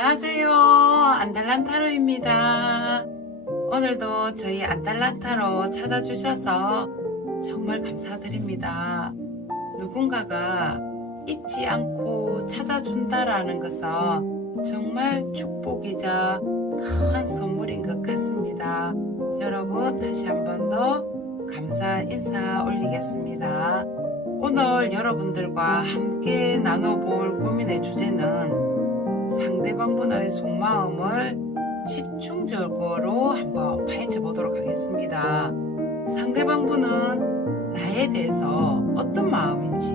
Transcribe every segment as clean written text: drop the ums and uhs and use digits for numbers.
안녕하세요. 안달란타로입니다. 오늘도 저희 안달란타로 찾아주셔서 정말 감사드립니다. 누군가가 잊지 않고 찾아준다라는 것은 정말 축복이자 큰 선물인 것 같습니다. 여러분 다시 한 번 더 감사 인사 올리겠습니다. 오늘 여러분들과 함께 나눠볼 고민의 주제는 상대방분의 속마음을 집중적으로 한번 파헤쳐 보도록 하겠습니다. 상대방분은 나에 대해서 어떤 마음인지,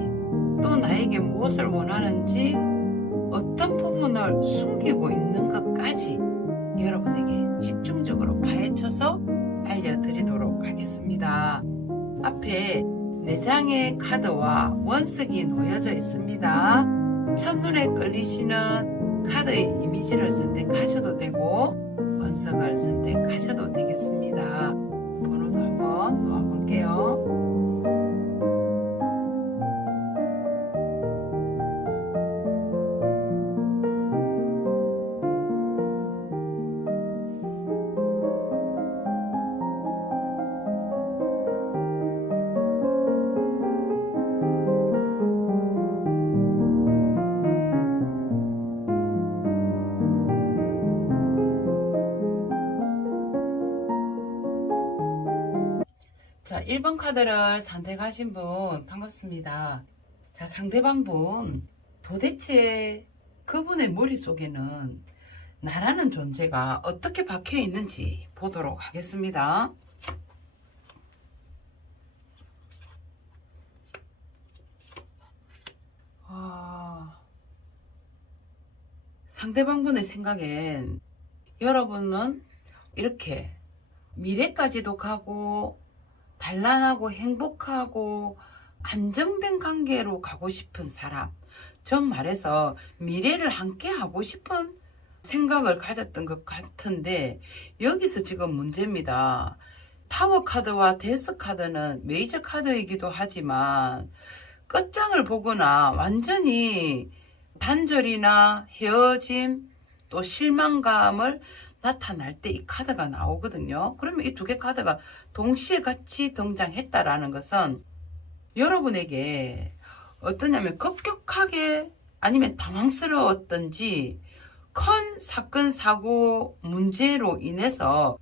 또 나에게 무엇을 원하는지, 어떤 부분을 숨기고 있는 것까지 여러분에게 집중적으로 파헤쳐서 알려드리도록 하겠습니다. 앞에 4장의 카드와 원석이 놓여져 있습니다. 첫눈에 끌리시는 카드의 이미지를 선택하셔도 되고 원석을 선택하셔도 되겠습니다. 번호도 한번 놓아볼게요. 자, 1번 카드를 선택하신 분 반갑습니다. 자, 상대방 분 도대체 그분의 머릿속에는 나라는 존재가 어떻게 박혀 있는지 보도록 하겠습니다. 상대방 분의 생각엔 여러분은 이렇게 미래까지도 가고 단란하고 행복하고 안정된 관계로 가고 싶은 사람, 정 말해서 미래를 함께 하고 싶은 생각을 가졌던 것 같은데 여기서 지금 문제입니다. 타워 카드와 데스 카드는 메이저 카드이기도 하지만 끝장을 보거나 완전히 단절이나 헤어짐 또 실망감을 나타날 때 이 카드가 나오거든요. 그러면 이 2개 카드가 동시에 같이 등장했다라는 것은 여러분에게 어떠냐면 급격하게 아니면 당황스러웠던지 큰 사건 사고 문제로 인해서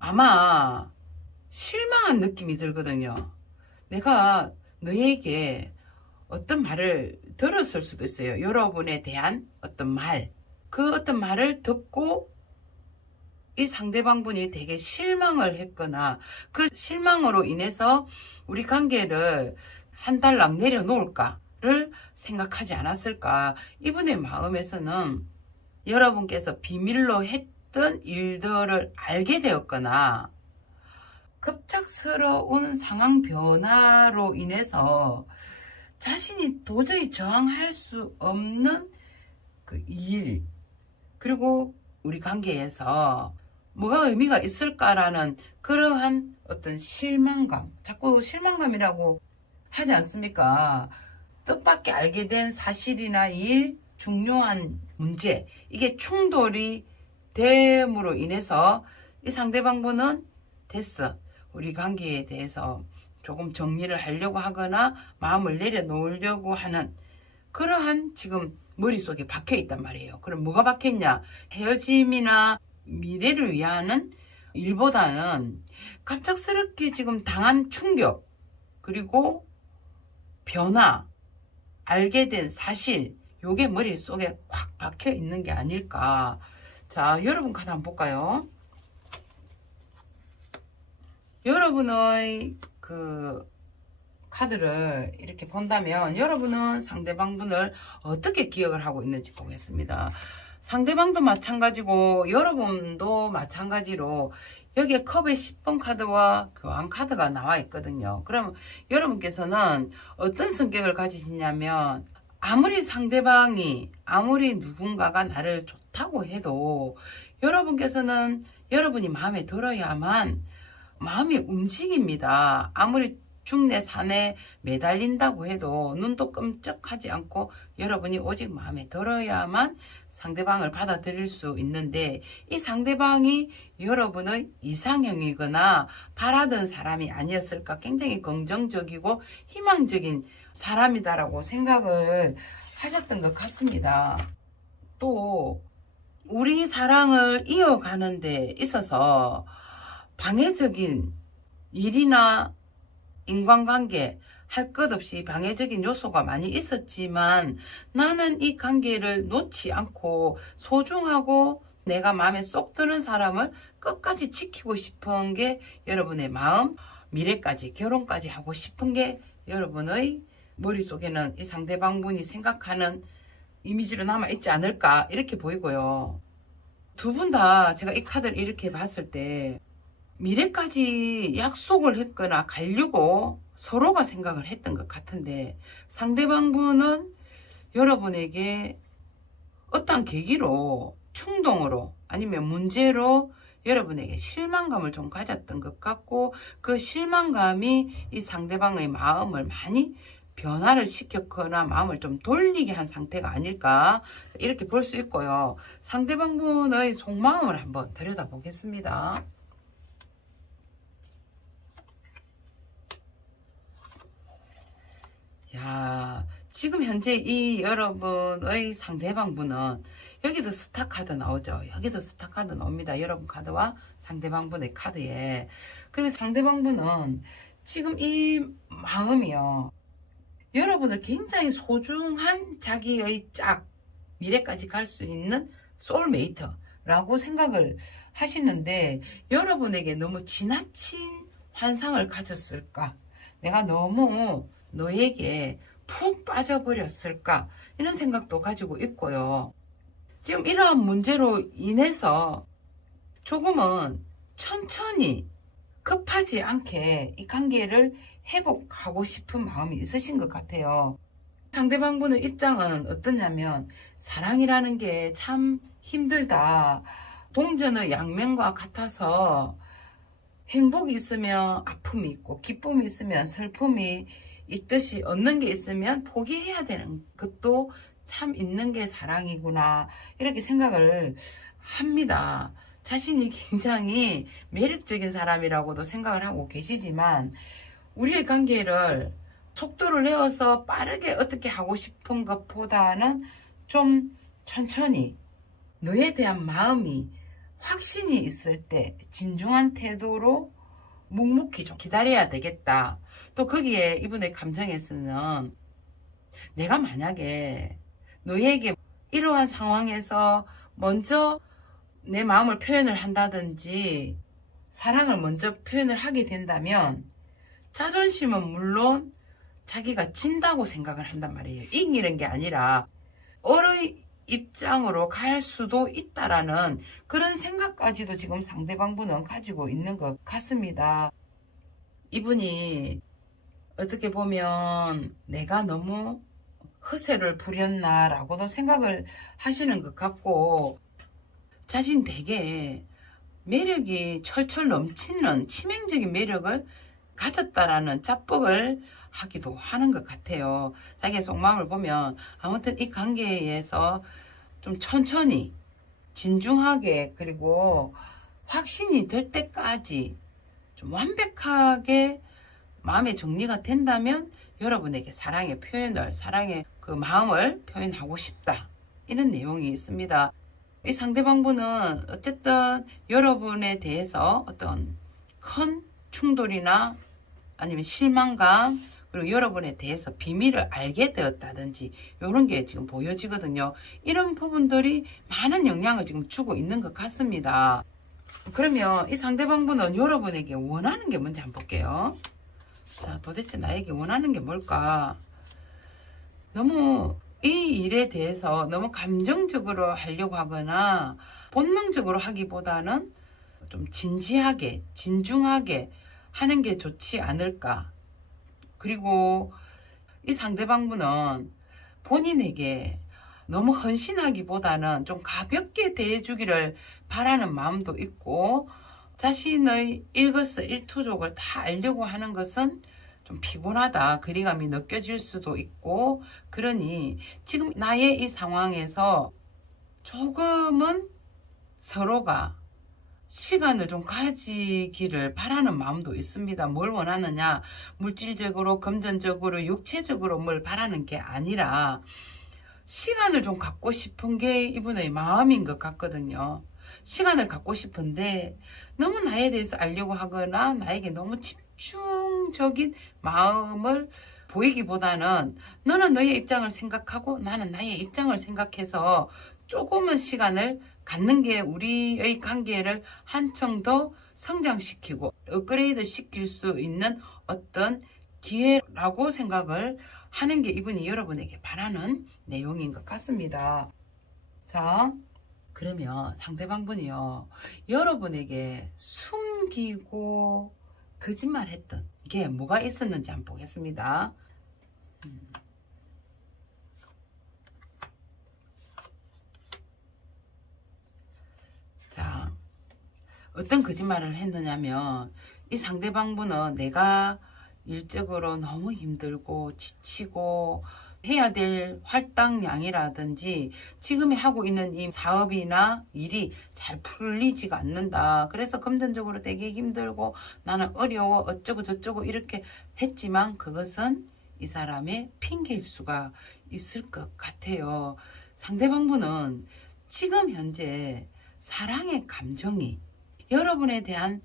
아마 실망한 느낌이 들거든요. 내가 너에게 어떤 말을 들었을 수도 있어요. 여러분에 대한 어떤 말, 그 어떤 말을 듣고 이 상대방 분이 되게 실망을 했거나 그 실망으로 인해서 우리 관계를 한 달락 내려놓을까를 생각하지 않았을까. 이분의 마음에서는 여러분께서 비밀로 했던 일들을 알게 되었거나 급작스러운 상황 변화로 인해서 자신이 도저히 저항할 수 없는 그 일, 그리고 우리 관계에서 뭐가 의미가 있을까라는 그러한 어떤 실망감, 자꾸 실망감이라고 하지 않습니까? 뜻밖의 알게 된 사실이나 일, 중요한 문제, 이게 충돌이 됨으로 인해서 이 상대방 분은 됐어, 우리 관계에 대해서 조금 정리를 하려고 하거나 마음을 내려놓으려고 하는 그러한 지금 머릿속에 박혀 있단 말이에요. 그럼 뭐가 박혀 있냐? 헤어짐이나 미래를 위하는 일보다는 갑작스럽게 지금 당한 충격, 그리고 변화, 알게 된 사실, 요게 머릿속에 꽉 박혀 있는 게 아닐까. 자, 여러분 카드 한번 볼까요? 여러분의 그 카드를 이렇게 본다면 여러분은 상대방 분을 어떻게 기억을 하고 있는지 보겠습니다. 상대방도 마찬가지고 여러분도 마찬가지로 여기에 컵의 10번 카드와 교환 카드가 나와 있거든요. 그럼 여러분께서는 어떤 성격을 가지시냐면 아무리 상대방이 아무리 누군가가 나를 좋다고 해도 여러분께서는 여러분이 마음에 들어야만 마음이 움직입니다. 아무리 중내 산에 매달린다고 해도 눈도 끔찍하지 않고 여러분이 오직 마음에 들어야만 상대방을 받아들일 수 있는데, 이 상대방이 여러분의 이상형이거나 바라던 사람이 아니었을까, 굉장히 긍정적이고 희망적인 사람이다라고 생각을 하셨던 것 같습니다. 또 우리 사랑을 이어가는 데 있어서 방해적인 일이나 인간관계 할 것 없이 방해적인 요소가 많이 있었지만, 나는 이 관계를 놓지 않고 소중하고 내가 마음에 쏙 드는 사람을 끝까지 지키고 싶은 게 여러분의 마음, 미래까지 결혼까지 하고 싶은 게 여러분의 머릿속에는 이 상대방분이 생각하는 이미지로 남아있지 않을까, 이렇게 보이고요. 두 분 다 제가 이 카드를 이렇게 봤을 때 미래까지 약속을 했거나 가려고 서로가 생각을 했던 것 같은데, 상대방분은 여러분에게 어떤 계기로, 충동으로 아니면 문제로 여러분에게 실망감을 좀 가졌던 것 같고, 그 실망감이 이 상대방의 마음을 많이 변화를 시켰거나 마음을 좀 돌리게 한 상태가 아닐까, 이렇게 볼 수 있고요. 상대방분의 속마음을 한번 들여다보겠습니다. 야, 지금 현재 이 여러분의 상대방분은, 여기도 스타 카드 나오죠. 여기도 스타 카드 나옵니다. 여러분 카드와 상대방분의 카드에. 그러면 상대방분은 지금 이 마음이요, 여러분을 굉장히 소중한 자기의 짝, 미래까지 갈 수 있는 소울메이트라고 생각을 하시는데, 여러분에게 너무 지나친 환상을 가졌을까? 내가 너무 너에게 푹 빠져버렸을까? 이런 생각도 가지고 있고요. 지금 이러한 문제로 인해서 조금은 천천히 급하지 않게 이 관계를 회복하고 싶은 마음이 있으신 것 같아요. 상대방분의 입장은 어떠냐면, 사랑이라는 게 참 힘들다. 동전의 양면과 같아서 행복이 있으면 아픔이 있고, 기쁨이 있으면 슬픔이 있듯이, 얻는 게 있으면 포기해야 되는 것도 참 있는 게 사랑이구나, 이렇게 생각을 합니다. 자신이 굉장히 매력적인 사람이라고도 생각을 하고 계시지만, 우리의 관계를 속도를 내어서 빠르게 어떻게 하고 싶은 것보다는 좀 천천히, 너에 대한 마음이 확신이 있을 때 진중한 태도로 묵묵히 좀 기다려야 되겠다. 또 거기에 이분의 감정에서는, 내가 만약에 너에게 이러한 상황에서 먼저 내 마음을 표현을 한다든지 사랑을 먼저 표현을 하게 된다면, 자존심은 물론 자기가 진다고 생각을 한단 말이에요. 이기는 게 아니라 어의 입장으로 갈 수도 있다라는 그런 생각까지도 지금 상대방분은 가지고 있는 것 같습니다. 이분이 어떻게 보면 내가 너무 허세를 부렸나 라고도 생각을 하시는 것 같고, 자신 되게 매력이 철철 넘치는 치명적인 매력을 가졌다라는 짭복을 하기도 하는 것 같아요. 자기의 속마음을 보면 아무튼 이 관계에서 좀 천천히 진중하게, 그리고 확신이 들 때까지 좀 완벽하게 마음의 정리가 된다면 여러분에게 사랑의 표현을, 사랑의 그 마음을 표현하고 싶다, 이런 내용이 있습니다. 이 상대방분은 어쨌든 여러분에 대해서 어떤 큰 충돌이나 아니면 실망감, 그리고 여러분에 대해서 비밀을 알게 되었다든지 이런 게 지금 보여지거든요. 이런 부분들이 많은 영향을 지금 주고 있는 것 같습니다. 그러면 이 상대방분은 여러분에게 원하는 게 뭔지 한번 볼게요. 자, 도대체 나에게 원하는 게 뭘까? 너무 이 일에 대해서 너무 감정적으로 하려고 하거나 본능적으로 하기보다는 좀 진지하게, 진중하게 하는 게 좋지 않을까. 그리고 이 상대방분은 본인에게 너무 헌신하기보다는 좀 가볍게 대해주기를 바라는 마음도 있고, 자신의 일거수일투족을 다 알려고 하는 것은 좀 피곤하다, 거리감이 느껴질 수도 있고, 그러니 지금 나의 이 상황에서 조금은 서로가 시간을 좀 가지기를 바라는 마음도 있습니다. 뭘 원하느냐, 물질적으로, 금전적으로, 육체적으로 뭘 바라는 게 아니라 시간을 좀 갖고 싶은 게 이분의 마음인 것 같거든요. 시간을 갖고 싶은데 너무 나에 대해서 알려고 하거나 나에게 너무 집중적인 마음을 보이기보다는 너는 너의 입장을 생각하고 나는 나의 입장을 생각해서 조금은 시간을 갖는 게 우리의 관계를 한층 더 성장시키고 업그레이드 시킬 수 있는 어떤 기회라고 생각을 하는 게 이분이 여러분에게 바라는 내용인 것 같습니다. 자, 그러면 상대방분이요, 여러분에게 숨기고 거짓말했던 게 뭐가 있었는지 한번 보겠습니다. 자, 어떤 거짓말을 했느냐면 이 상대방분은 내가 일적으로 너무 힘들고 지치고 해야 될 할당량이라든지 지금 하고 있는 이 사업이나 일이 잘 풀리지가 않는다. 그래서 금전적으로 되게 힘들고 나는 어려워 어쩌고 저쩌고 이렇게 했지만 그것은 이 사람의 핑계일 수가 있을 것 같아요. 상대방분은 지금 현재 사랑의 감정이, 여러분에 대한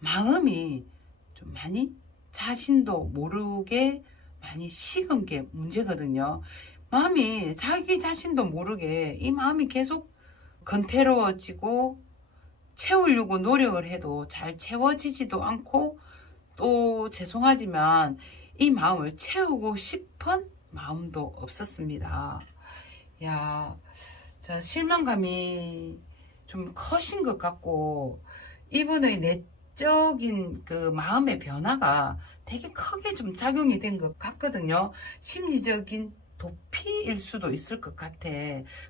마음이 좀 많이 자신도 모르게 많이 식은 게 문제거든요. 마음이 자기 자신도 모르게 이 마음이 계속 건태로워지고 채우려고 노력을 해도 잘 채워지지도 않고, 또 죄송하지만 이 마음을 채우고 싶은 마음도 없었습니다. 야, 자, 실망감이 좀 커신 것 같고 이분의 내적인 그 마음의 변화가 되게 크게 좀 작용이 된 것 같거든요. 심리적인 도피일 수도 있을 것 같아.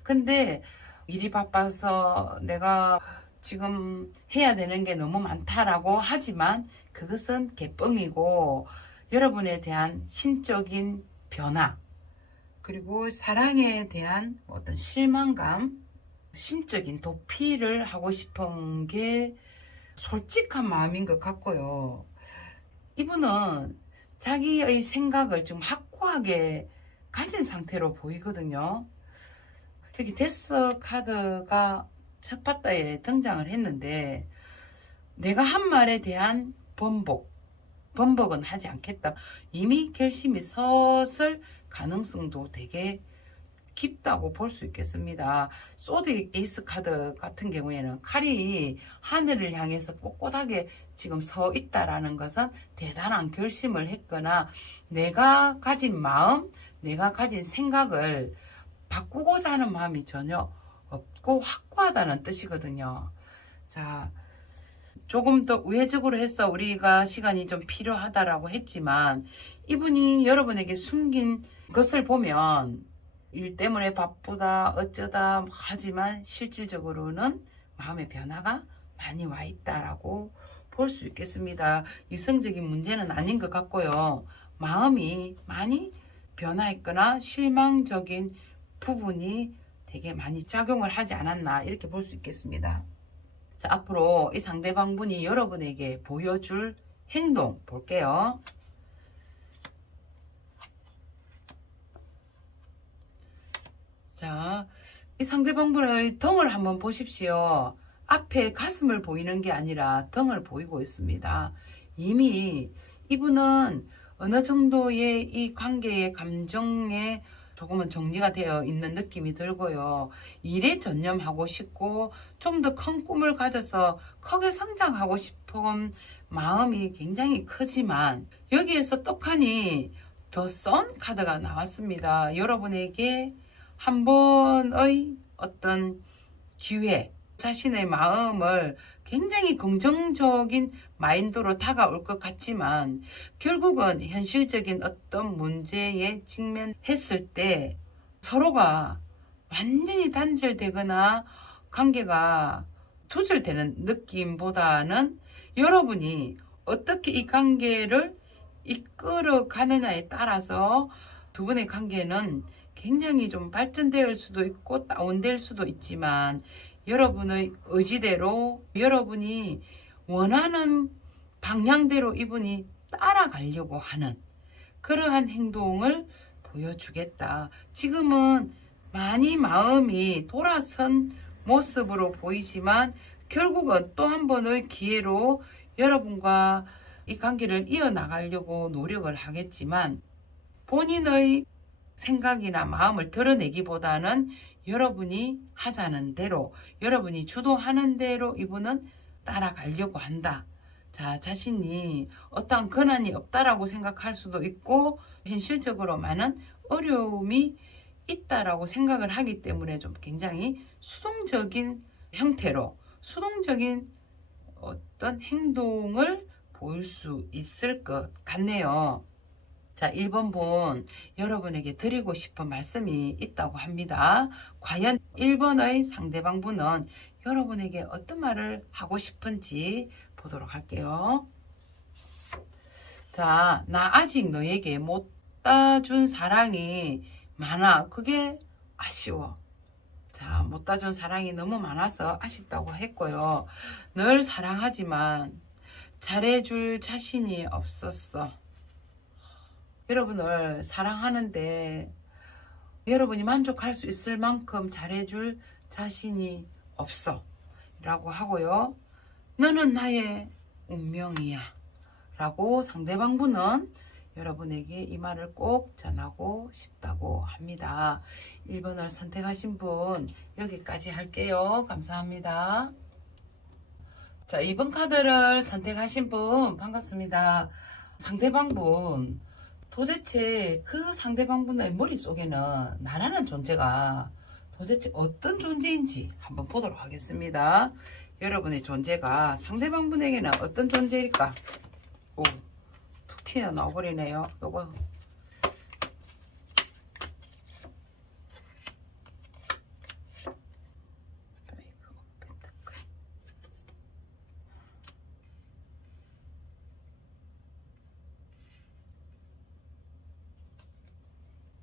근데 일이 바빠서 내가 지금 해야 되는 게 너무 많다라고 하지만 그것은 개뻥이고, 여러분에 대한 심적인 변화, 그리고 사랑에 대한 어떤 실망감, 심적인 도피를 하고 싶은 게 솔직한 마음인 것 같고요. 이분은 자기의 생각을 좀 확고하게 가진 상태로 보이거든요. 여기 데스 카드가 첫 바다에 등장을 했는데, 내가 한 말에 대한 번복은 하지 않겠다. 이미 결심이 섰을 가능성도 되게 깊다고 볼 수 있겠습니다. 소드 에이스 카드 같은 경우에는 칼이 하늘을 향해서 꼿꼿하게 지금 서 있다라는 것은 대단한 결심을 했거나 내가 가진 마음, 내가 가진 생각을 바꾸고자 하는 마음이 전혀 없고 확고하다는 뜻이거든요. 자, 조금 더 우회적으로 해서 우리가 시간이 좀 필요하다라고 했지만 이분이 여러분에게 숨긴 것을 보면 일 때문에 바쁘다 어쩌다 하지만 실질적으로는 마음의 변화가 많이 와 있다라고 볼 수 있겠습니다. 이성적인 문제는 아닌 것 같고요. 마음이 많이 변화했거나 실망적인 부분이 되게 많이 작용을 하지 않았나, 이렇게 볼 수 있겠습니다. 자, 앞으로 이 상대방분이 여러분에게 보여줄 행동 볼게요. 자, 이 상대방분의 등을 한번 보십시오. 앞에 가슴을 보이는 게 아니라 등을 보이고 있습니다. 이미 이분은 어느 정도의 이 관계의 감정에 조금은 정리가 되어 있는 느낌이 들고요. 일에 전념하고 싶고 좀 더 큰 꿈을 가져서 크게 성장하고 싶은 마음이 굉장히 크지만, 여기에서 떡하니 더 선 카드가 나왔습니다. 여러분에게 한 번의 어떤 기회, 자신의 마음을 굉장히 긍정적인 마인드로 다가올 것 같지만 결국은 현실적인 어떤 문제에 직면했을 때 서로가 완전히 단절되거나 관계가 두절되는 느낌보다는 여러분이 어떻게 이 관계를 이끌어 가느냐에 따라서 두 분의 관계는 굉장히 좀 발전될 수도 있고 다운될 수도 있지만, 여러분의 의지대로 여러분이 원하는 방향대로 이분이 따라가려고 하는 그러한 행동을 보여주겠다. 지금은 많이 마음이 돌아선 모습으로 보이지만 결국은 또 한 번의 기회로 여러분과 이 관계를 이어나가려고 노력을 하겠지만, 본인의 생각이나 마음을 드러내기보다는 여러분이 하자는 대로, 여러분이 주도하는 대로 이분은 따라가려고 한다. 자, 자신이 어떠한 권한이 없다라고 생각할 수도 있고 현실적으로 많은 어려움이 있다라고 생각을 하기 때문에 좀 굉장히 수동적인 형태로 수동적인 어떤 행동을 보일 수 있을 것 같네요. 자, 1번 분, 여러분에게 드리고 싶은 말씀이 있다고 합니다. 과연 1번의 상대방 분은 여러분에게 어떤 말을 하고 싶은지 보도록 할게요. 자, 나 아직 너에게 못 따준 사랑이 많아. 그게 아쉬워. 자, 못 따준 사랑이 너무 많아서 아쉽다고 했고요. 널 사랑하지만 잘해줄 자신이 없었어. 여러분을 사랑하는데 여러분이 만족할 수 있을 만큼 잘해줄 자신이 없어 라고 하고요. 너는 나의 운명이야 라고 상대방 분은 여러분에게 이 말을 꼭 전하고 싶다고 합니다. 1번을 선택하신 분 여기까지 할게요. 감사합니다. 자, 2번 카드를 선택하신 분 반갑습니다. 상대방 분, 도대체 그 상대방 분의 머릿속에는 나라는 존재가 도대체 어떤 존재인지 한번 보도록 하겠습니다. 여러분의 존재가 상대방 분에게는 어떤 존재일까? 오, 툭 튀어 나와버리네요. 요거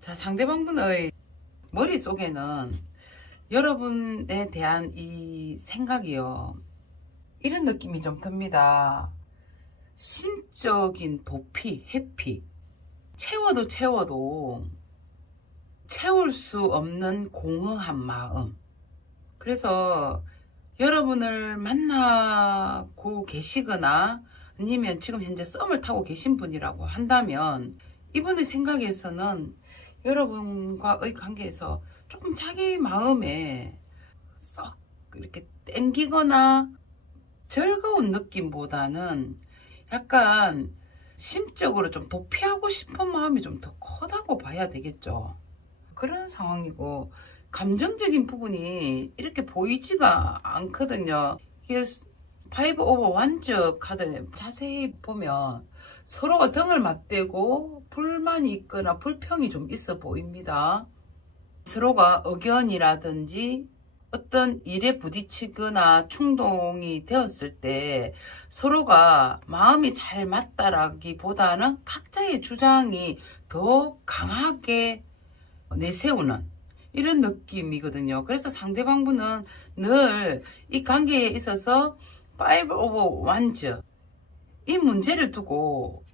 자, 상대방 분의 머릿속에는 여러분에 대한 이 생각이요, 이런 느낌이 좀 듭니다. 심적인 도피, 회피. 채워도 채울 수 없는 공허한 마음. 그래서 여러분을 만나고 계시거나 아니면 지금 현재 썸을 타고 계신 분이라고 한다면, 이분의 생각에서는 여러분과의 관계에서 조금 자기 마음에 썩 이렇게 땡기거나 즐거운 느낌보다는 약간 심적으로 좀 도피하고 싶은 마음이 좀 더 커다고 봐야 되겠죠. 그런 상황이고, 감정적인 부분이 이렇게 보이지가 않거든요. 이게 파이브 오브 완즈 카드에 자세히 보면 서로가 등을 맞대고 불만이 있거나 불평이 좀 있어 보입니다. 서로가 의견이라든지 어떤 일에 부딪히거나 충동이 되었을 때 서로가 마음이 잘 맞다라기보다는 각자의 주장이 더 강하게 내세우는 이런 느낌이거든요. 그래서 상대방 분은 늘 이 관계에 있어서 파이브 오브 완즈, 이 문제를 두고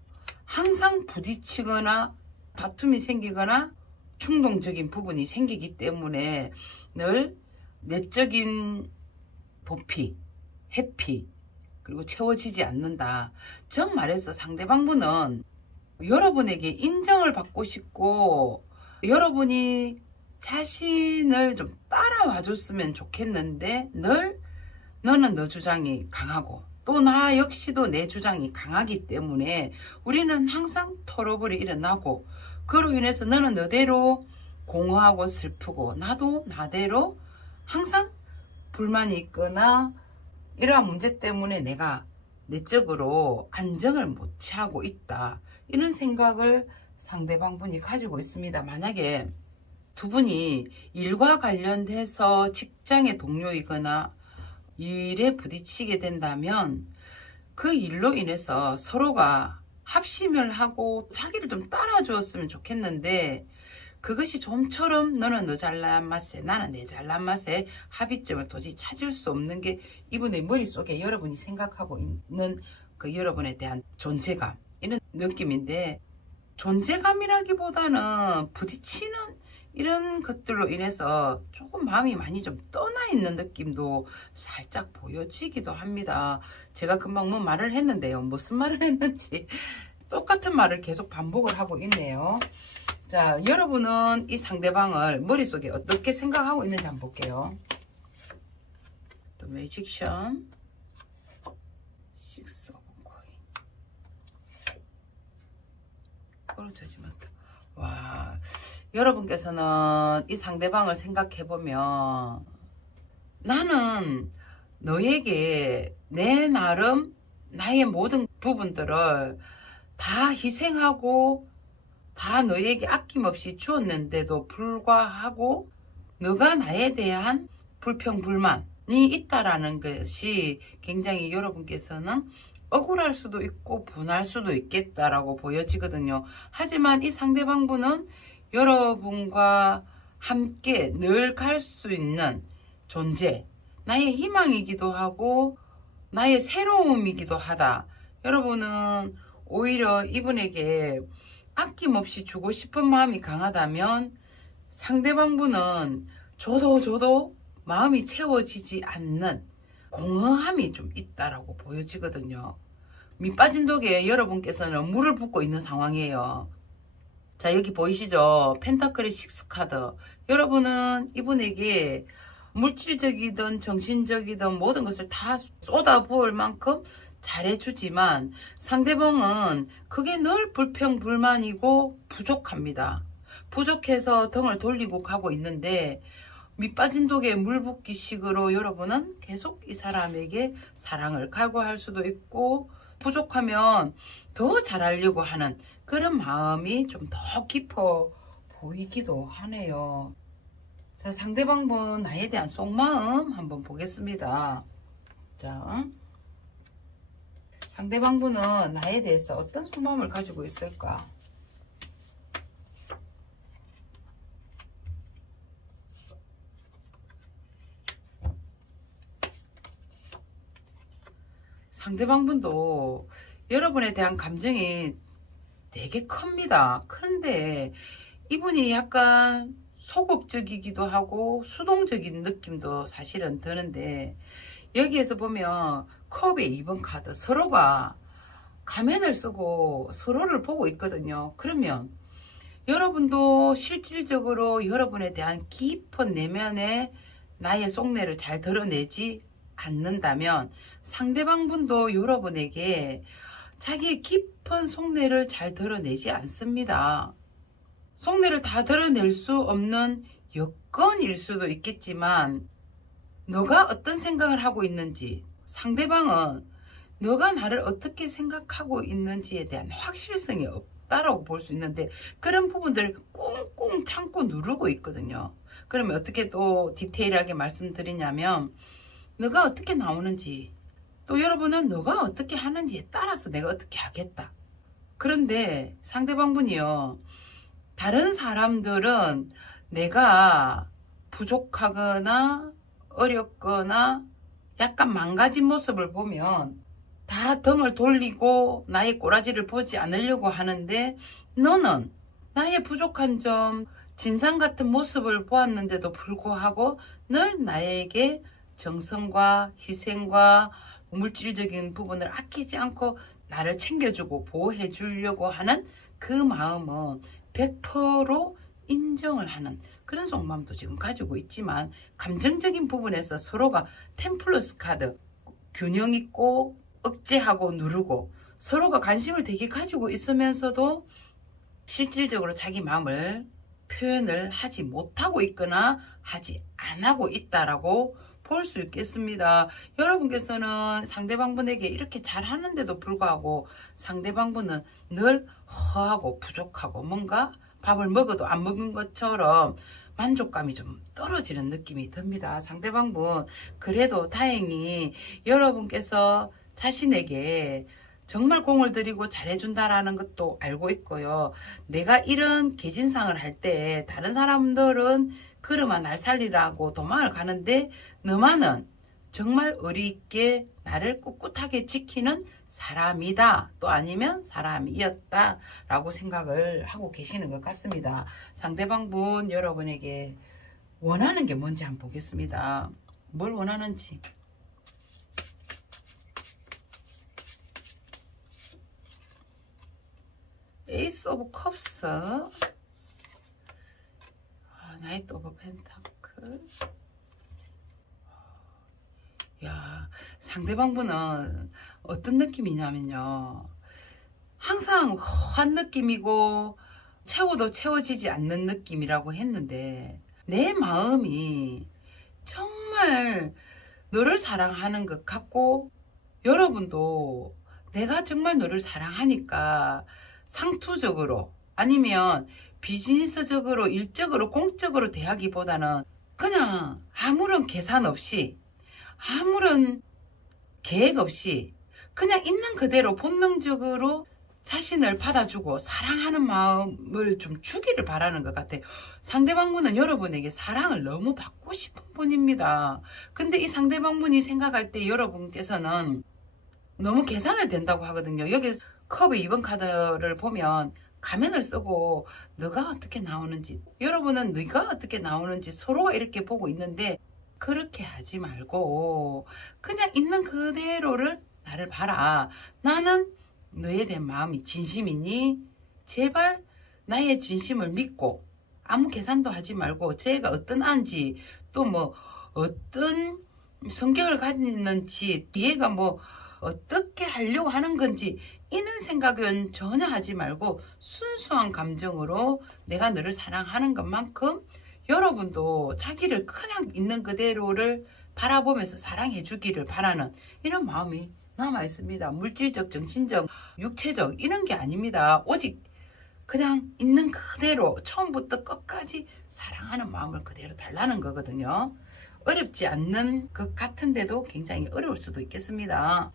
항상 부딪히거나 다툼이 생기거나 충동적인 부분이 생기기 때문에 늘 내적인 도피, 회피, 그리고 채워지지 않는다. 즉 말해서 상대방 분은 여러분에게 인정을 받고 싶고 여러분이 자신을 좀 따라와 줬으면 좋겠는데 늘 너는 너 주장이 강하고 또 나 역시도 내 주장이 강하기 때문에 우리는 항상 트러블이 일어나고, 그로 인해서 너는 너대로 공허하고 슬프고 나도 나대로 항상 불만이 있거나 이러한 문제 때문에 내가 내적으로 안정을 못 취하고 있다, 이런 생각을 상대방 분이 가지고 있습니다. 만약에 두 분이 일과 관련돼서 직장의 동료이거나 일에 부딪히게 된다면 그 일로 인해서 서로가 합심을 하고 자기를 좀 따라주었으면 좋겠는데 그것이 좀처럼 너는 너 잘난 맛에 나는 내 잘난 맛에 합의점을 도저히 찾을 수 없는 게 이분의 머릿속에 여러분이 생각하고 있는 그 여러분에 대한 존재감 이런 느낌인데, 존재감이라기보다는 부딪히는 이런 것들로 인해서 조금 마음이 많이 좀 떠나 있는 느낌도 살짝 보여지기도 합니다. 제가 금방 뭐 말을 했는데요. 무슨 말을 했는지 똑같은 말을 계속 반복을 하고 있네요. 자, 여러분은 이 상대방을 머릿속에 어떻게 생각하고 있는지 한번 볼게요. 또 매직션, 식스 오브 코인, 떨어져지면다. 와, 여러분께서는 이 상대방을 생각해 보면 나는 너에게 내 나름 나의 모든 부분들을 다 희생하고 다 너에게 아낌없이 주었는데도 불구하고 너가 나에 대한 불평불만이 있다라는 것이 굉장히 여러분께서는 억울할 수도 있고 분할 수도 있겠다라고 보여지거든요. 하지만 이 상대방분은 여러분과 함께 늘 갈 수 있는 존재, 나의 희망이기도 하고 나의 새로움이기도 하다. 여러분은 오히려 이분에게 아낌없이 주고 싶은 마음이 강하다면 상대방분은 줘도 마음이 채워지지 않는 공허함이 좀 있다라고 보여지거든요. 밑 빠진 독에 여러분께서는 물을 붓고 있는 상황이에요. 자, 여기 보이시죠? 펜타클의 6카드. 여러분은 이분에게 물질적이든 정신적이든 모든 것을 다 쏟아부을 만큼 잘해주지만 상대방은 그게 늘 불평불만이고 부족합니다. 부족해서 등을 돌리고 가고 있는데 밑빠진 독에 물 붓기 식으로 여러분은 계속 이 사람에게 사랑을 갈구할 수도 있고 부족하면 더 잘하려고 하는 그런 마음이 좀 더 깊어 보이기도 하네요. 자, 상대방분 나에 대한 속마음 한번 보겠습니다. 자, 상대방분은 나에 대해서 어떤 속마음을 가지고 있을까? 상대방분도 여러분에 대한 감정이 되게 큽니다. 그런데 이분이 약간 소극적이기도 하고 수동적인 느낌도 사실은 드는데, 여기에서 보면 컵의 2번 카드, 서로가 가면을 쓰고 서로를 보고 있거든요. 그러면 여러분도 실질적으로 여러분에 대한 깊은 내면의 나의 속내를 잘 드러내지 않는다면 상대방분도 여러분에게 자기의 깊은 속내를 잘 드러내지 않습니다. 속내를 다 드러낼 수 없는 여건일 수도 있겠지만 너가 어떤 생각을 하고 있는지, 상대방은 너가 나를 어떻게 생각하고 있는지에 대한 확실성이 없다라고 볼 수 있는데 그런 부분들을 꽁꽁 참고 누르고 있거든요. 그러면 어떻게 또 디테일하게 말씀드리냐면 너가 어떻게 나오는지, 또 여러분은 너가 어떻게 하는지에 따라서 내가 어떻게 하겠다. 그런데 상대방분이요, 다른 사람들은 내가 부족하거나 어렵거나 약간 망가진 모습을 보면 다 등을 돌리고 나의 꼬라지를 보지 않으려고 하는데 너는 나의 부족한 점, 진상 같은 모습을 보았는데도 불구하고 늘 나에게 정성과 희생과 물질적인 부분을 아끼지 않고 나를 챙겨주고 보호해 주려고 하는 그 마음은 100% 인정을 하는 그런 속마음도 지금 가지고 있지만, 감정적인 부분에서 서로가 10플러스 카드, 균형 있고 억제하고 누르고 서로가 관심을 되게 가지고 있으면서도 실질적으로 자기 마음을 표현을 하지 못하고 있거나 하지 안 하고 있다라고 볼 수 있겠습니다. 여러분께서는 상대방분에게 이렇게 잘하는데도 불구하고 상대방분은 늘 허하고 부족하고 뭔가 밥을 먹어도 안 먹은 것처럼 만족감이 좀 떨어지는 느낌이 듭니다. 상대방분, 그래도 다행히 여러분께서 자신에게 정말 공을 들이고 잘해준다라는 것도 알고 있고요. 내가 이런 개진상을 할 때 다른 사람들은 그러면 날 살리라고 도망을 가는데 너만은 정말 의리 있게 나를 꿋꿋하게 지키는 사람이다. 또 아니면 사람이었다. 라고 생각을 하고 계시는 것 같습니다. 상대방 분 여러분에게 원하는 게 뭔지 한번 보겠습니다. 뭘 원하는지. 에이스 오브 컵스, 나이트 오브 펜타클. 야, 상대방 분은 어떤 느낌이냐면요, 항상 허한 느낌이고 채워도 채워지지 않는 느낌이라고 했는데 내 마음이 정말 너를 사랑하는 것 같고, 여러분도 내가 정말 너를 사랑하니까 상투적으로 아니면 비즈니스적으로 일적으로 공적으로 대하기보다는 그냥 아무런 계산 없이 아무런 계획 없이 그냥 있는 그대로 본능적으로 자신을 받아주고 사랑하는 마음을 좀 주기를 바라는 것 같아요. 상대방 분은 여러분에게 사랑을 너무 받고 싶은 분입니다. 근데 이 상대방 분이 생각할 때 여러분께서는 너무 계산을 된다고 하거든요. 여기 컵의 2번 카드를 보면 가면을 쓰고 너가 어떻게 나오는지, 여러분은 네가 어떻게 나오는지 서로가 이렇게 보고 있는데 그렇게 하지 말고 그냥 있는 그대로를 나를 봐라. 나는 너에 대한 마음이 진심이니 제발 나의 진심을 믿고 아무 계산도 하지 말고 쟤가 어떤 안지 또 뭐 어떤 성격을 가지는지 얘가 뭐 어떻게 하려고 하는 건지 이런 생각은 전혀 하지 말고 순수한 감정으로 내가 너를 사랑하는 것만큼 여러분도 자기를 그냥 있는 그대로를 바라보면서 사랑해 주기를 바라는 이런 마음이 남아 있습니다. 물질적, 정신적, 육체적 이런 게 아닙니다. 오직 그냥 있는 그대로 처음부터 끝까지 사랑하는 마음을 그대로 달라는 거거든요. 어렵지 않는 것 같은데도 굉장히 어려울 수도 있겠습니다.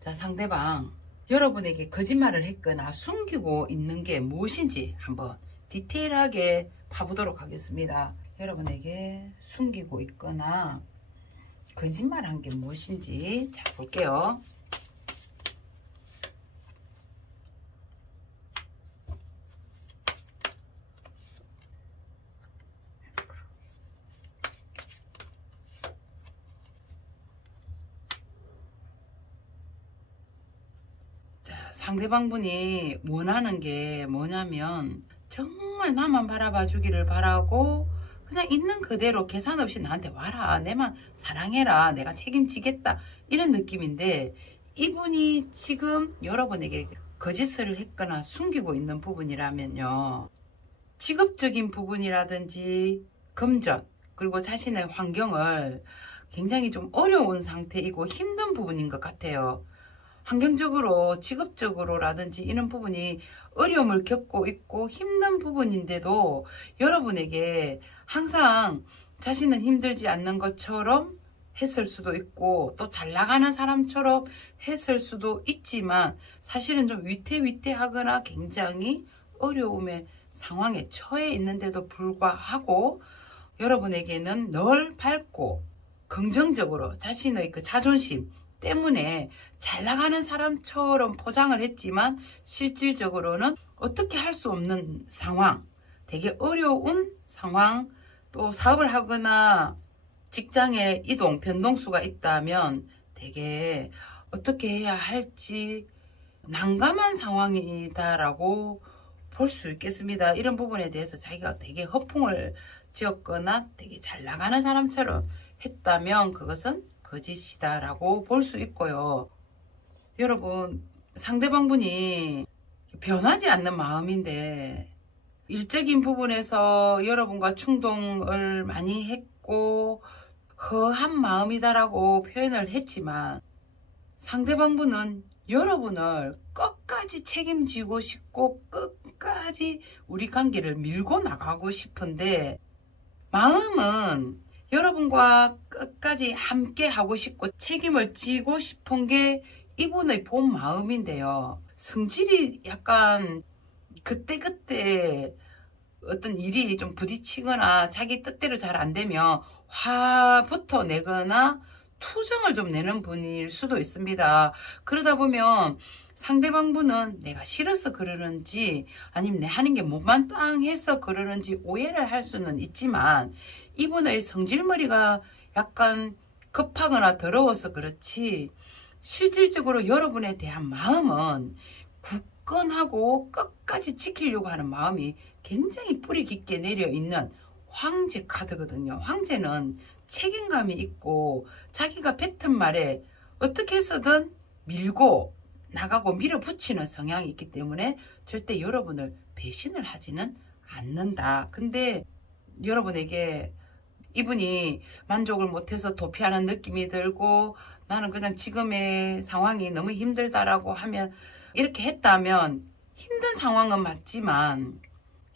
자, 상대방 여러분에게 거짓말을 했거나 숨기고 있는 게 무엇인지 한번 디테일하게 봐보도록 하겠습니다. 여러분에게 숨기고 있거나 거짓말한 게 무엇인지 자 볼게요. 자, 상대방 분이 원하는 게 뭐냐면 정말 나만 바라봐 주기를 바라고 그냥 있는 그대로 계산 없이 나한테 와라. 내만 사랑해라. 내가 책임지겠다. 이런 느낌인데 이분이 지금 여러분에게 거짓을 했거나 숨기고 있는 부분이라면요, 직업적인 부분이라든지 금전 그리고 자신의 환경을 굉장히 좀 어려운 상태이고 힘든 부분인 것 같아요. 환경적으로 직업적으로라든지 이런 부분이 어려움을 겪고 있고 힘든 부분인데도 여러분에게 항상 자신은 힘들지 않는 것처럼 했을 수도 있고 또 잘 나가는 사람처럼 했을 수도 있지만 사실은 좀 위태위태하거나 굉장히 어려움의 상황에 처해 있는데도 불구하고 여러분에게는 늘 밝고 긍정적으로 자신의 그 자존심 때문에 잘 나가는 사람처럼 포장을 했지만 실질적으로는 어떻게 할 수 없는 상황, 되게 어려운 상황, 또 사업을 하거나 직장의 이동, 변동수가 있다면 되게 어떻게 해야 할지 난감한 상황이다라고 볼 수 있겠습니다. 이런 부분에 대해서 자기가 되게 허풍을 지었거나 되게 잘 나가는 사람처럼 했다면 그것은 거짓이다라고 볼 수 있고요. 여러분, 상대방 분이 변하지 않는 마음인데 일적인 부분에서 여러분과 충동을 많이 했고 허한 마음이다라고 표현을 했지만 상대방 분은 여러분을 끝까지 책임지고 싶고 끝까지 우리 관계를 밀고 나가고 싶은데 마음은 여러분과 끝까지 함께 하고 싶고 책임을 지고 싶은 게 이분의 본 마음인데요. 성질이 약간 그때그때 어떤 일이 좀 부딪히거나 자기 뜻대로 잘 안 되면 화부터 내거나 투정을 좀 내는 분일 수도 있습니다. 그러다 보면 상대방 분은 내가 싫어서 그러는지 아니면 내 하는 게 못마땅해서 그러는지 오해를 할 수는 있지만 이분의 성질머리가 약간 급하거나 더러워서 그렇지 실질적으로 여러분에 대한 마음은 굳건하고 끝까지 지키려고 하는 마음이 굉장히 뿌리 깊게 내려 있는 황제 카드거든요. 황제는 책임감이 있고 자기가 뱉은 말에 어떻게 해서든 밀고 나가고 밀어붙이는 성향이 있기 때문에 절대 여러분을 배신을 하지는 않는다. 근데 여러분에게 이분이 만족을 못해서 도피하는 느낌이 들고 나는 그냥 지금의 상황이 너무 힘들다라고 하면 이렇게 했다면 힘든 상황은 맞지만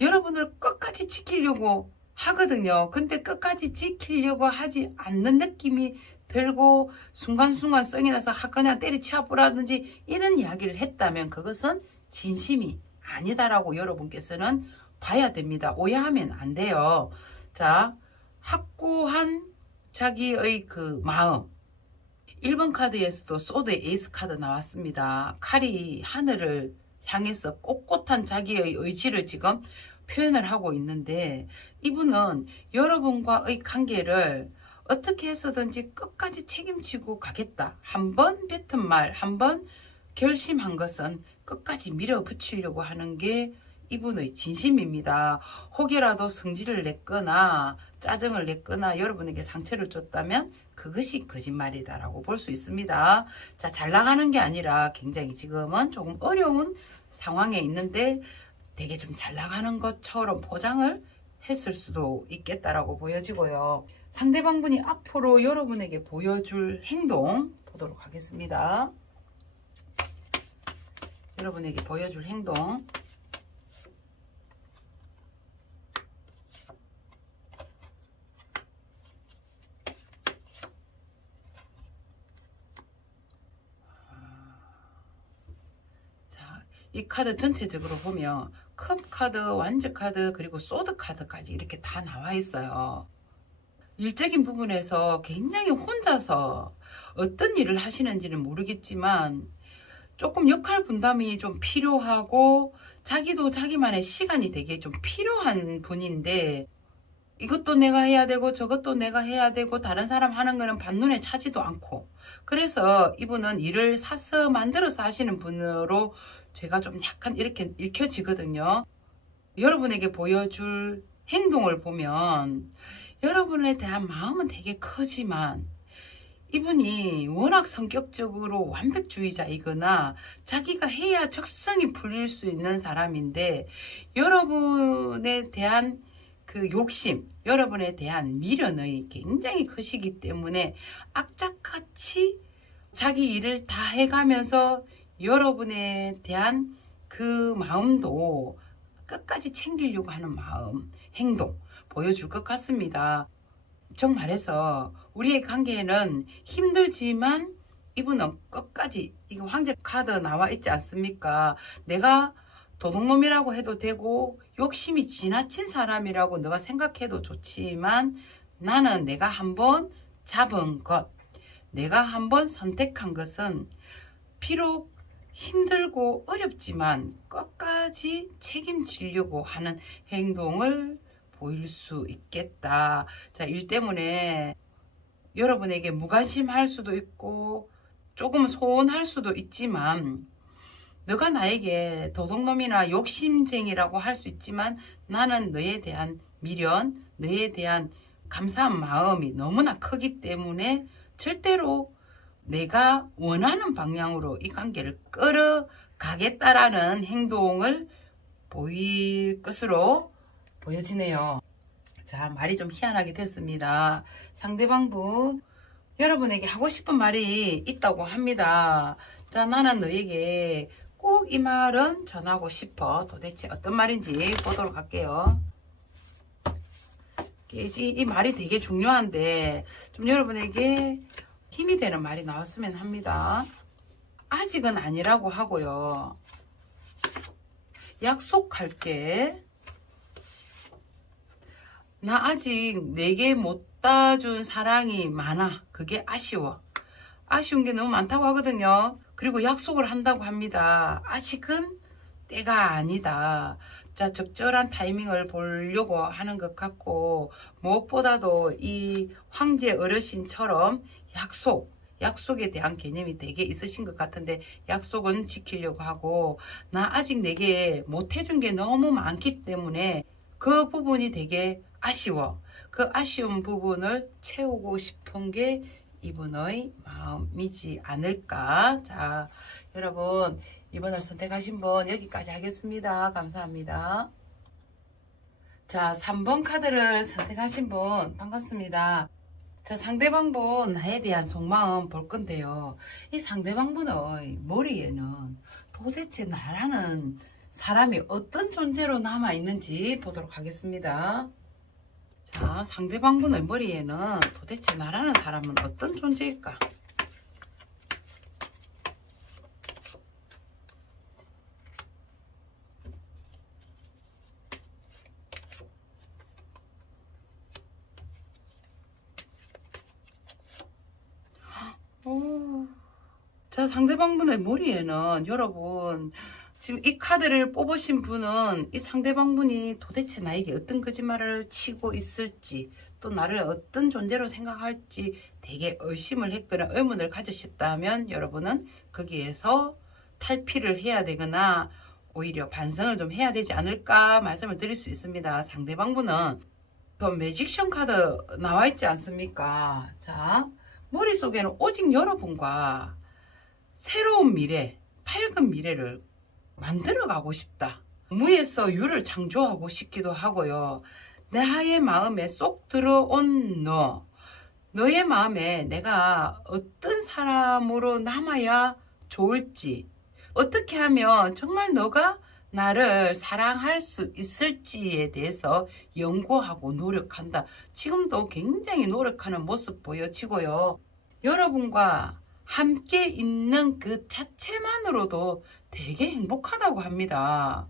여러분을 끝까지 지키려고 하거든요. 근데 끝까지 지키려고 하지 않는 느낌이 들고 순간순간 성이 나서 그냥 때리치워보라든지 이런 이야기를 했다면 그것은 진심이 아니다라고 여러분께서는 봐야 됩니다. 오해하면 안 돼요. 자, 확고한 자기의 그 마음. 1번 카드에서도 소드의 에이스 카드 나왔습니다. 칼이 하늘을 향해서 꼿꼿한 자기의 의지를 지금 표현을 하고 있는데 이분은 여러분과의 관계를 어떻게 해서든지 끝까지 책임지고 가겠다. 한번 뱉은 말, 한번 결심한 것은 끝까지 밀어붙이려고 하는 게 이분의 진심입니다. 혹여라도 성질을 냈거나 짜증을 냈거나 여러분에게 상처를 줬다면 그것이 거짓말이다라고 볼 수 있습니다. 자, 잘 나가는 게 아니라 굉장히 지금은 조금 어려운 상황에 있는데 되게 좀 잘 나가는 것처럼 포장을 했을 수도 있겠다라고 보여지고요. 상대방 분이 앞으로 여러분에게 보여줄 행동 보도록 하겠습니다. 여러분에게 보여줄 행동. 이 카드 전체적으로 보면 컵 카드, 완저 카드, 그리고 소드 카드까지 이렇게 다 나와 있어요. 일적인 부분에서 굉장히 혼자서 어떤 일을 하시는지는 모르겠지만 조금 역할 분담이 좀 필요하고 자기도 자기만의 시간이 되게 좀 필요한 분인데 이것도 내가 해야 되고 저것도 내가 해야 되고 다른 사람 하는 거는 반눈에 차지도 않고 그래서 이분은 일을 사서 만들어서 하시는 분으로 제가 좀 약간 이렇게 읽혀지거든요. 여러분에게 보여줄 행동을 보면 여러분에 대한 마음은 되게 크지만 이분이 워낙 성격적으로 완벽주의자이거나 자기가 해야 적성이 풀릴 수 있는 사람인데 여러분에 대한 그 욕심, 여러분에 대한 미련이 굉장히 크시기 때문에 악착같이 자기 일을 다 해가면서 여러분에 대한 그 마음도 끝까지 챙기려고 하는 마음, 행동 보여줄 것 같습니다. 정말해서 우리의 관계는 힘들지만 이분은 끝까지 이거 황제 카드 나와 있지 않습니까? 내가 도둑놈이라고 해도 되고 욕심이 지나친 사람이라고 너가 생각해도 좋지만 나는 내가 한번 잡은 것, 내가 한번 선택한 것은 비록 힘들고 어렵지만 끝까지 책임지려고 하는 행동을 보일 수 있겠다. 자, 일 때문에 여러분에게 무관심할 수도 있고 조금 소원할 수도 있지만 너가 나에게 도둑놈이나 욕심쟁이라고 할 수 있지만 나는 너에 대한 미련, 너에 대한 감사한 마음이 너무나 크기 때문에 절대로 내가 원하는 방향으로 이 관계를 끌어가겠다라는 행동을 보일 것으로 보여지네요. 자, 말이 좀 희한하게 됐습니다. 상대방 분 여러분에게 하고 싶은 말이 있다고 합니다. 자, 나는 너에게 꼭 이 말은 전하고 싶어. 도대체 어떤 말인지 보도록 할게요. 이 말이 되게 중요한데 좀 여러분에게 힘이 되는 말이 나왔으면 합니다. 아직은 아니라고 하고요. 약속할게. 나 아직 내게 못 따준 사랑이 많아. 그게 아쉬워. 아쉬운 게 너무 많다고 하거든요. 그리고 약속을 한다고 합니다. 아직은 때가 아니다. 자, 적절한 타이밍을 보려고 하는 것 같고, 무엇보다도 이 황제 어르신처럼 약속에 대한 개념이 되게 있으신 것 같은데, 약속은 지키려고 하고, 나 아직 내게 못 해준 게 너무 많기 때문에 그 부분이 되게 아쉬워. 그 아쉬운 부분을 채우고 싶은 게 이분의 마음이지 않을까. 자, 여러분, 이번을 선택하신 분 여기까지 하겠습니다. 감사합니다. 자, 3번 카드를 선택하신 분 반갑습니다. 자, 상대방분 나에 대한 속마음 볼 건데요. 이 상대방분의 머리에는 도대체 나라는 사람이 어떤 존재로 남아있는지 보도록 하겠습니다. 자, 상대방분의 머리에는 도대체 나라는 사람은 어떤 존재일까? 자, 상대방분의 머리에는 여러분 지금 이 카드를 뽑으신 분은 이 상대방분이 도대체 나에게 어떤 거짓말을 치고 있을지 또 나를 어떤 존재로 생각할지 되게 의심을 했거나 의문을 가지셨다면 여러분은 거기에서 탈피를 해야 되거나 오히려 반성을 좀 해야 되지 않을까 말씀을 드릴 수 있습니다. 상대방분은 또 매직션 카드 나와 있지 않습니까? 자, 머릿속에는 오직 여러분과 새로운 미래, 밝은 미래를 만들어가고 싶다. 무에서 유를 창조하고 싶기도 하고요. 나의 마음에 쏙 들어온 너의 마음에 내가 어떤 사람으로 남아야 좋을지, 어떻게 하면 정말 너가 나를 사랑할 수 있을지에 대해서 연구하고 노력한다. 지금도 굉장히 노력하는 모습 보여지고요. 여러분과 함께 있는 그 자체만으로도 되게 행복하다고 합니다.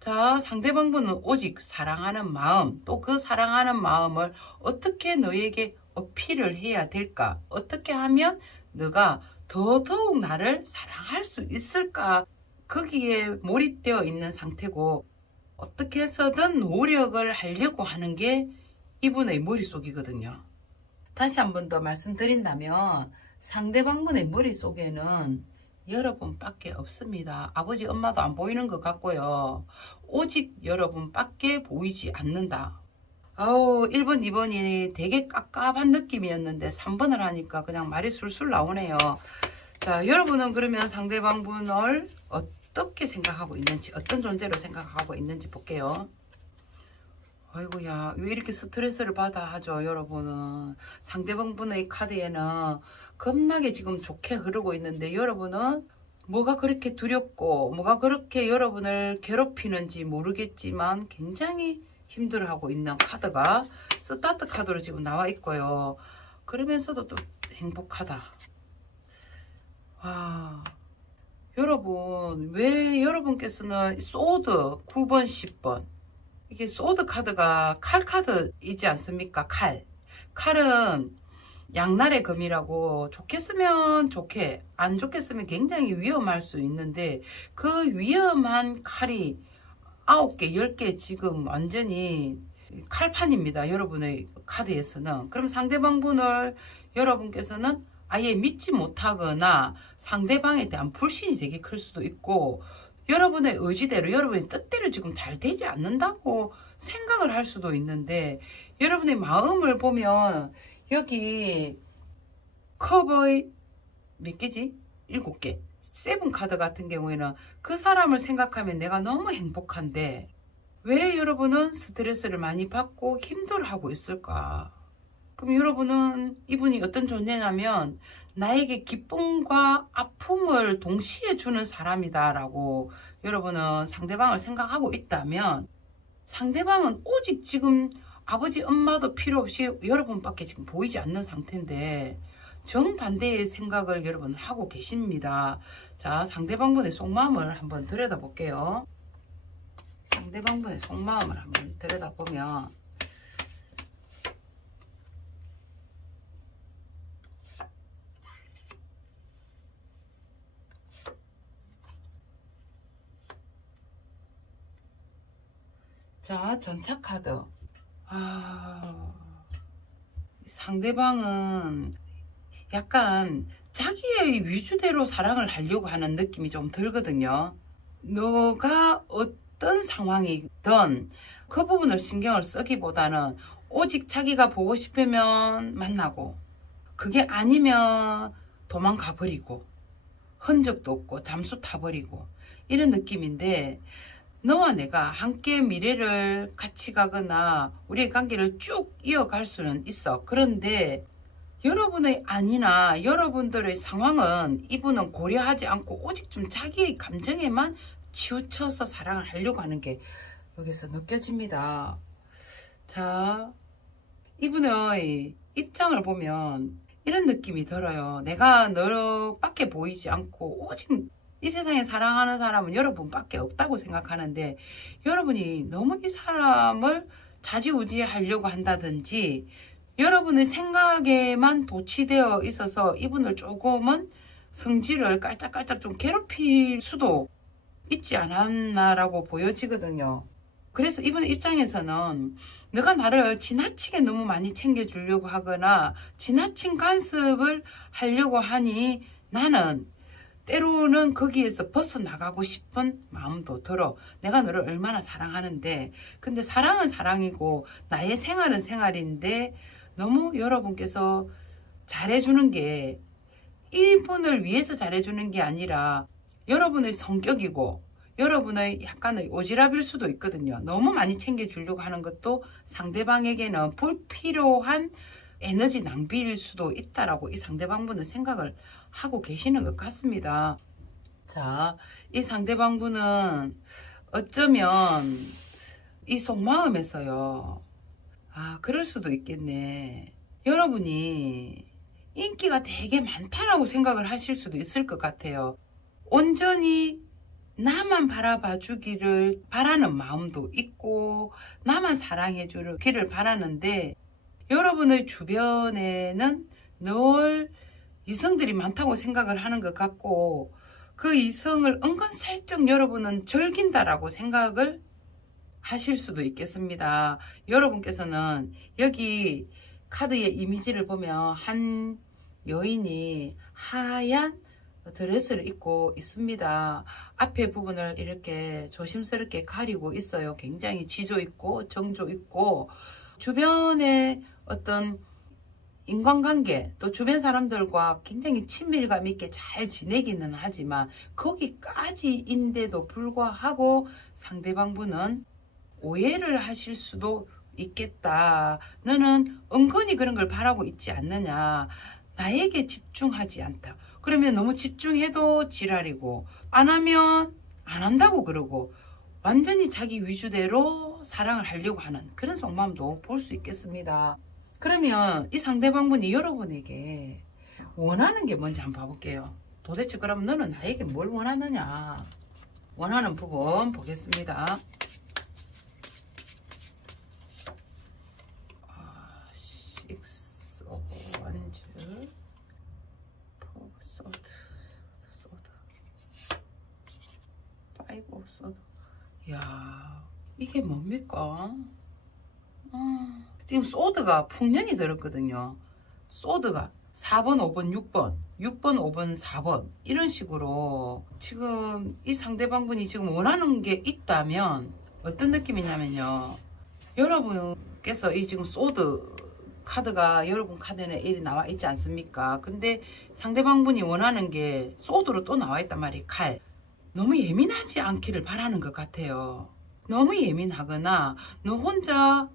자, 상대방분은 오직 사랑하는 마음, 또 그 사랑하는 마음을 어떻게 너에게 어필을 해야 될까? 어떻게 하면 너가 더더욱 나를 사랑할 수 있을까? 거기에 몰입되어 있는 상태고, 어떻게 해서든 노력을 하려고 하는 게 이분의 머릿속이거든요. 다시 한 번 더 말씀드린다면 상대방분의 머릿속에는 여러분밖에 없습니다. 아버지 엄마도 안 보이는 것 같고요. 오직 여러분밖에 보이지 않는다. 1번 2번이 되게 깝깝한 느낌이었는데 3번을 하니까 그냥 말이 술술 나오네요. 자, 여러분은 그러면 상대방분을 어떻게 생각하고 있는지, 어떤 존재로 생각하고 있는지 볼게요. 아이고야, 왜 이렇게 스트레스를 받아 하죠, 여러분은. 상대방분의 카드에는 겁나게 지금 좋게 흐르고 있는데 여러분은 뭐가 그렇게 두렵고 뭐가 그렇게 여러분을 괴롭히는지 모르겠지만 굉장히 힘들어하고 있는 카드가 스타트 카드로 지금 나와 있고요. 그러면서도 또 행복하다. 와, 여러분, 왜 여러분께서는 소드 9번 10번 이게 소드 카드가 칼 카드이지 않습니까? 칼은 양날의 검이라고 좋게 쓰면 좋게, 안 좋게 쓰면 굉장히 위험할 수 있는데 그 위험한 칼이 9개, 10개 지금 완전히 칼판입니다. 여러분의 카드에서는. 그럼 상대방분을 여러분께서는 아예 믿지 못하거나 상대방에 대한 불신이 되게 클 수도 있고 여러분의 의지대로 여러분의 뜻대로 지금 잘 되지 않는다고 생각을 할 수도 있는데 여러분의 마음을 보면 여기 컵의 몇 개지? 7개. 세븐 카드 같은 경우에는 그 사람을 생각하면 내가 너무 행복한데 왜 여러분은 스트레스를 많이 받고 힘들어하고 있을까? 그럼 여러분은 이분이 어떤 존재냐면 나에게 기쁨과 아픔을 동시에 주는 사람이다라고 여러분은 상대방을 생각하고 있다면 상대방은 오직 지금 아버지 엄마도 필요 없이 여러분밖에 지금 보이지 않는 상태인데 정반대의 생각을 여러분 하고 계십니다. 자, 상대방분의 속마음을 한번 들여다볼게요. 상대방분의 속마음을 한번 들여다보면 자, 전차 카드. 상대방은 약간 자기의 위주대로 사랑을 하려고 하는 느낌이 좀 들거든요. 너가 어떤 상황이든 그 부분을 신경을 쓰기보다는 오직 자기가 보고 싶으면 만나고, 그게 아니면 도망가 버리고, 흔적도 없고 잠수 타버리고, 이런 느낌인데, 너와 내가 함께 미래를 같이 가거나 우리의 관계를 쭉 이어갈 수는 있어. 그런데 여러분의 아니나 여러분들의 상황은 이분은 고려하지 않고 오직 좀 자기의 감정에만 치우쳐서 사랑을 하려고 하는 게 여기서 느껴집니다. 자, 이분의 입장을 보면 이런 느낌이 들어요. 내가 너밖에 보이지 않고 오직 이 세상에 사랑하는 사람은 여러분밖에 없다고 생각하는데, 여러분이 너무 이 사람을 좌지우지하려고 한다든지 여러분의 생각에만 도취되어 있어서 이분을 조금은 성질을 깔짝깔짝 좀 괴롭힐 수도 있지 않았나라고 보여지거든요. 그래서 이분 입장에서는 내가 나를 지나치게 너무 많이 챙겨주려고 하거나 지나친 간섭을 하려고 하니 나는 때로는 거기에서 벗어나가고 싶은 마음도 들어. 내가 너를 얼마나 사랑하는데, 근데 사랑은 사랑이고 나의 생활은 생활인데 너무 여러분께서 잘해주는 게 이분을 위해서 잘해주는 게 아니라 여러분의 성격이고 여러분의 약간의 오지랖일 수도 있거든요. 너무 많이 챙겨주려고 하는 것도 상대방에게는 불필요한 에너지 낭비일 수도 있다라고 이 상대방분은 생각을 하고 계시는 것 같습니다. 자, 이 상대방분은 어쩌면 이 속마음에서요, 그럴 수도 있겠네. 여러분이 인기가 되게 많다라고 생각을 하실 수도 있을 것 같아요. 온전히 나만 바라봐 주기를 바라는 마음도 있고 나만 사랑해 주기를 바라는데, 여러분의 주변에는 늘 이성들이 많다고 생각을 하는 것 같고 그 이성을 은근슬쩍 여러분은 즐긴다라고 생각을 하실 수도 있겠습니다. 여러분께서는 여기 카드의 이미지를 보면 한 여인이 하얀 드레스를 입고 있습니다. 앞에 부분을 이렇게 조심스럽게 가리고 있어요. 굉장히 지조 있고 정조 있고 주변에 어떤 인간관계 또 주변 사람들과 굉장히 친밀감 있게 잘 지내기는 하지만 거기까지인데도 불구하고 상대방분은 오해를 하실 수도 있겠다. 너는 은근히 그런 걸 바라고 있지 않느냐. 나에게 집중하지 않다. 그러면 너무 집중해도 지랄이고 안 하면 안 한다고 그러고 완전히 자기 위주대로 사랑을 하려고 하는 그런 속마음도 볼 수 있겠습니다. 그러면 이 상대방분이 여러분에게 원하는 게 뭔지 한번 봐볼게요. 도대체 그럼 너는 나에게 뭘 원하느냐. 원하는 부분 보겠습니다. 6 of wands, 4 sword, 5 of sword. 이야, 이게 뭡니까? 지금 소드가 풍년이 들었거든요. 소드가 4번, 5번, 6번, 6번, 5번, 4번 이런 식으로 지금 이 상대방분이 지금 원하는 게 있다면 어떤 느낌이냐면요. 여러분께서 이 지금 소드 카드가 여러분 카드에 일이 나와 있지 않습니까? 근데 상대방분이 원하는 게 소드로 또 나와 있단 말이에요. 칼. 너무 예민하지 않기를 바라는 것 같아요. 너무 예민하거나 너 혼자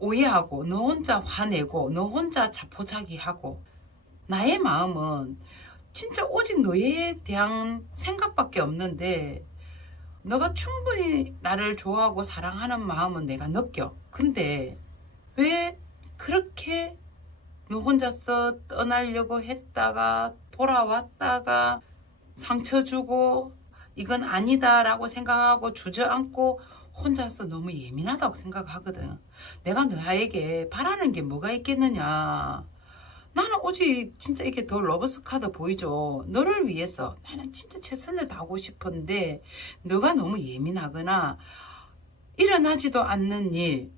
오해하고 너 혼자 화내고 너 혼자 자포자기하고 나의 마음은 진짜 오직 너에 대한 생각밖에 없는데 너가 충분히 나를 좋아하고 사랑하는 마음은 내가 느껴. 근데 왜 그렇게 너 혼자서 떠나려고 했다가 돌아왔다가 상처 주고 이건 아니다라고 생각하고 주저앉고 혼자서 너무 예민하다고 생각하거든. 내가 너에게 바라는 게 뭐가 있겠느냐. 나는 오직 진짜 이렇게 더 러브스 카드 보이죠. 너를 위해서 나는 진짜 최선을 다하고 싶은데 너가 너무 예민하거나 일어나지도 않는 일,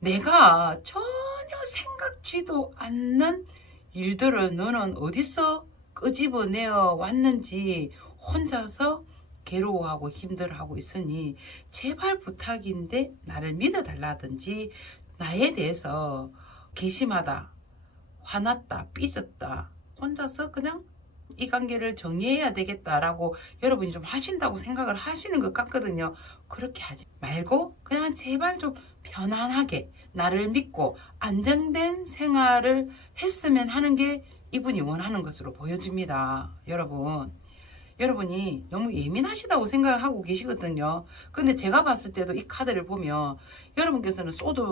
내가 전혀 생각지도 않는 일들을 너는 어디서 끄집어내어 왔는지 혼자서 괴로워하고 힘들어하고 있으니 제발 부탁인데 나를 믿어달라든지 나에 대해서 괘씸하다, 화났다, 삐졌다, 혼자서 그냥 이 관계를 정리해야 되겠다라고 여러분이 좀 하신다고 생각을 하시는 것 같거든요. 그렇게 하지 말고 그냥 제발 좀 편안하게 나를 믿고 안정된 생활을 했으면 하는 게 이분이 원하는 것으로 보여집니다. 여러분이 너무 예민하시다고 생각을 하고 계시거든요. 근데 제가 봤을 때도 이 카드를 보면 여러분께서는 소드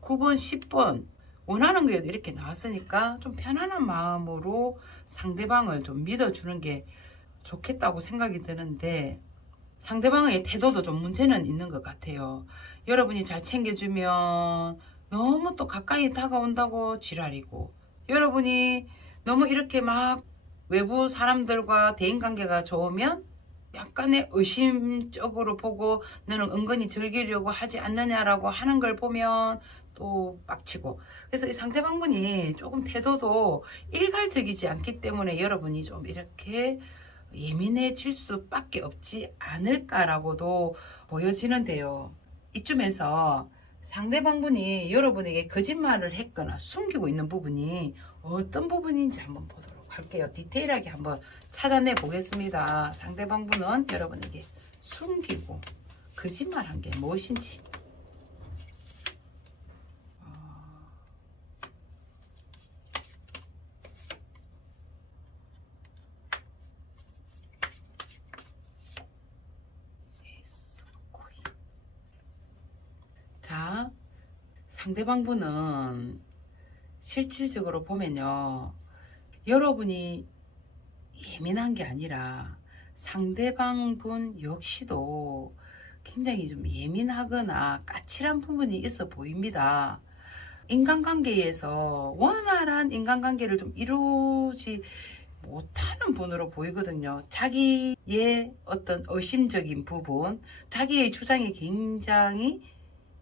9번, 10번 원하는 거에도 이렇게 나왔으니까 좀 편안한 마음으로 상대방을 좀 믿어주는 게 좋겠다고 생각이 드는데 상대방의 태도도 좀 문제는 있는 것 같아요. 여러분이 잘 챙겨주면 너무 또 가까이 다가온다고 지랄이고, 여러분이 너무 이렇게 막 외부 사람들과 대인관계가 좋으면 약간의 의심적으로 보고 너는 은근히 즐기려고 하지 않느냐라고 하는 걸 보면 또 빡치고, 그래서 이 상대방분이 조금 태도도 일괄적이지 않기 때문에 여러분이 좀 이렇게 예민해질 수밖에 없지 않을까라고도 보여지는데요. 이쯤에서 상대방분이 여러분에게 거짓말을 했거나 숨기고 있는 부분이 어떤 부분인지 한번 보도록 할게요. 디테일하게 한번 찾아내 보겠습니다. 상대방분은 여러분에게 숨기고 거짓말한 게 무엇인지. 자, 상대방분은 실질적으로 보면요, 여러분이 예민한 게 아니라 상대방분 역시도 굉장히 좀 예민하거나 까칠한 부분이 있어 보입니다. 인간관계에서 원활한 인간관계를 좀 이루지 못하는 분으로 보이거든요. 자기의 어떤 의심적인 부분, 자기의 주장이 굉장히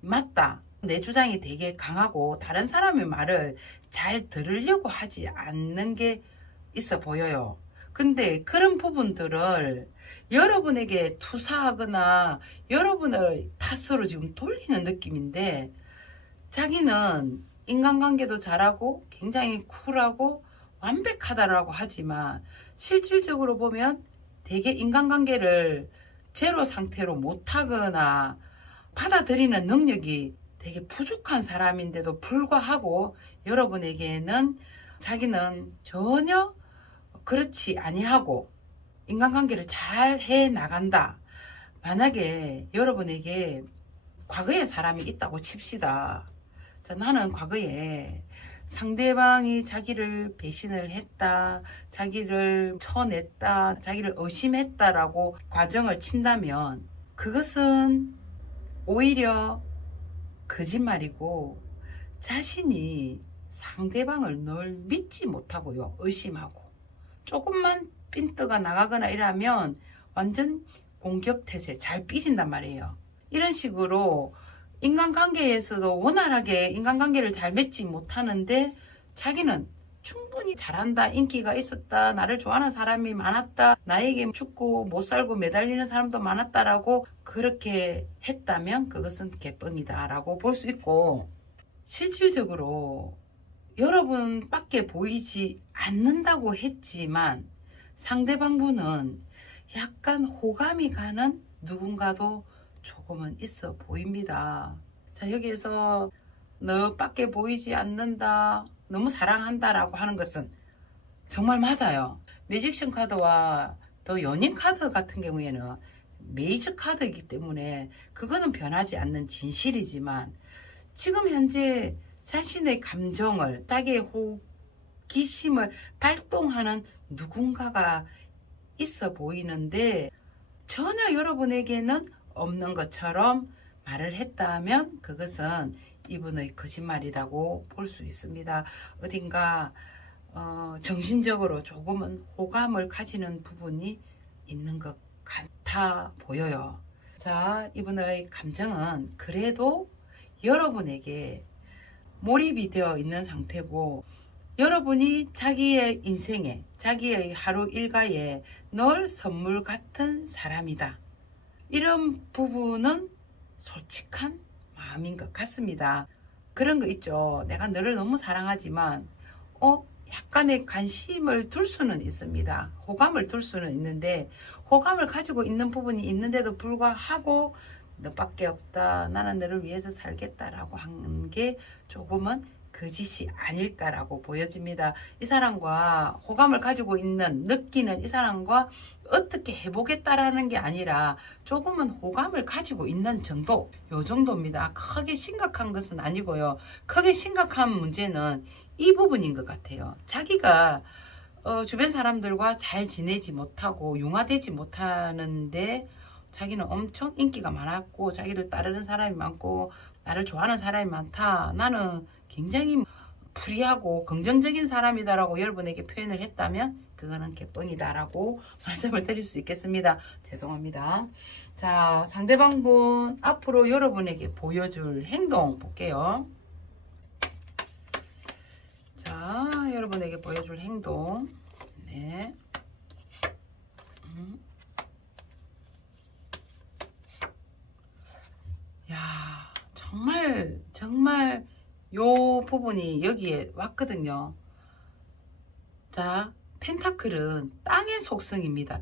맞다, 내 주장이 되게 강하고 다른 사람의 말을 잘 들으려고 하지 않는 게 있어 보여요. 근데 그런 부분들을 여러분에게 투사하거나 여러분을 탓으로 지금 돌리는 느낌인데, 자기는 인간관계도 잘하고 굉장히 쿨하고 완벽하다라고 하지만 실질적으로 보면 되게 인간관계를 제로 상태로 못하거나 받아들이는 능력이 되게 부족한 사람인데도 불구하고 여러분에게는 자기는 전혀 그렇지 아니하고 인간관계를 잘 해 나간다. 만약에 여러분에게 과거에 사람이 있다고 칩시다. 자, 나는 과거에 상대방이 자기를 배신을 했다, 자기를 쳐냈다, 자기를 의심했다라고 과정을 친다면 그것은 오히려 거짓말이고 자신이 상대방을 널 믿지 못하고요, 의심하고 조금만 핀트가 나가거나 이러면 완전 공격태세 잘 삐진단 말이에요. 이런 식으로 인간관계에서도 원활하게 인간관계를 잘 맺지 못하는데 자기는 충분히 잘한다, 인기가 있었다, 나를 좋아하는 사람이 많았다, 나에게 죽고 못 살고 매달리는 사람도 많았다라고 그렇게 했다면 그것은 개뻥이다 라고 볼 수 있고, 실질적으로 여러분밖에 보이지 않는다고 했지만 상대방분은 약간 호감이 가는 누군가도 조금은 있어 보입니다. 자, 여기에서 너밖에 보이지 않는다, 너무 사랑한다라고 하는 것은 정말 맞아요. 매직션 카드와 또 연인 카드 같은 경우에는 메이저 카드이기 때문에 그거는 변하지 않는 진실이지만 지금 현재 자신의 감정을, 자기의 호기심을 발동하는 누군가가 있어 보이는데 전혀 여러분에게는 없는 것처럼 말을 했다면 그것은 이분의 거짓말이라고 볼 수 있습니다. 어딘가 정신적으로 조금은 호감을 가지는 부분이 있는 것 같아 보여요. 자, 이분의 감정은 그래도 여러분에게 몰입이 되어 있는 상태고, 여러분이 자기의 인생에, 자기의 하루 일과에 늘 선물 같은 사람이다. 이런 부분은 솔직한 마음인 것 같습니다. 그런 거 있죠. 내가 너를 너무 사랑하지만 약간의 관심을 둘 수는 있습니다. 호감을 둘 수는 있는데, 호감을 가지고 있는 부분이 있는데도 불구하고 너밖에 없다, 나는 너를 위해서 살겠다라고 한 게 조금은 거짓이 아닐까라고 보여집니다. 이 사람과 호감을 가지고 있는, 느끼는 이 사람과 어떻게 해보겠다라는 게 아니라 조금은 호감을 가지고 있는 정도, 요 정도입니다. 크게 심각한 것은 아니고요. 크게 심각한 문제는 이 부분인 것 같아요. 자기가 주변 사람들과 잘 지내지 못하고 융화되지 못하는데, 자기는 엄청 인기가 많았고 자기를 따르는 사람이 많고 나를 좋아하는 사람이 많다, 나는 굉장히 프리하고 긍정적인 사람이다라고 여러분에게 표현을 했다면 그거는 개뻥이다라고 말씀을 드릴 수 있겠습니다. 죄송합니다. 자, 상대방분 앞으로 여러분에게 보여줄 행동 볼게요. 자, 여러분에게 보여줄 행동. 네. 야, 정말 요 부분이 여기에 왔거든요. 자, 펜타클은 땅의 속성입니다.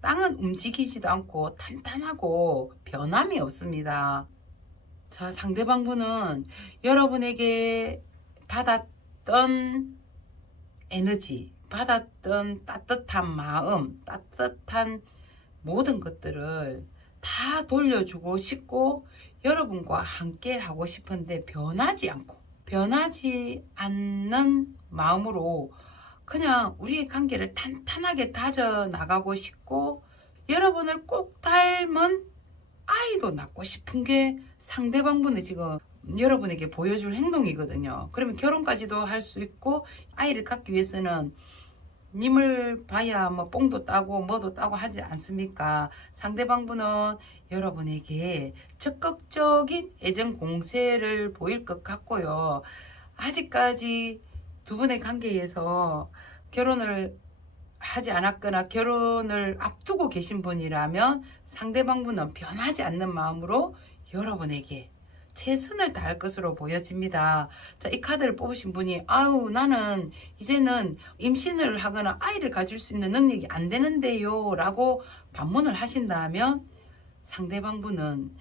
땅은 움직이지도 않고 탄탄하고 변함이 없습니다. 자, 상대방분은 여러분에게 받았던 에너지, 받았던 따뜻한 마음, 따뜻한 모든 것들을 다 돌려주고 싶고 여러분과 함께 하고 싶은데 변하지 않는 마음으로 그냥 우리의 관계를 탄탄하게 다져 나가고 싶고, 여러분을 꼭 닮은 아이도 낳고 싶은 게 상대방분이 지금 여러분에게 보여줄 행동이거든요. 그러면 결혼까지도 할 수 있고, 아이를 갖기 위해서는 님을 봐야 뭐 뽕도 따고 뭐도 따고 하지 않습니까? 상대방분은 여러분에게 적극적인 애정 공세를 보일 것 같고요. 아직까지 두 분의 관계에서 결혼을 하지 않았거나 결혼을 앞두고 계신 분이라면 상대방분은 변하지 않는 마음으로 여러분에게 최선을 다할 것으로 보여집니다. 자, 이 카드를 뽑으신 분이 아우, 나는 이제는 임신을 하거나 아이를 가질 수 있는 능력이 안 되는데요 라고 반문을 하신다면, 상대방분은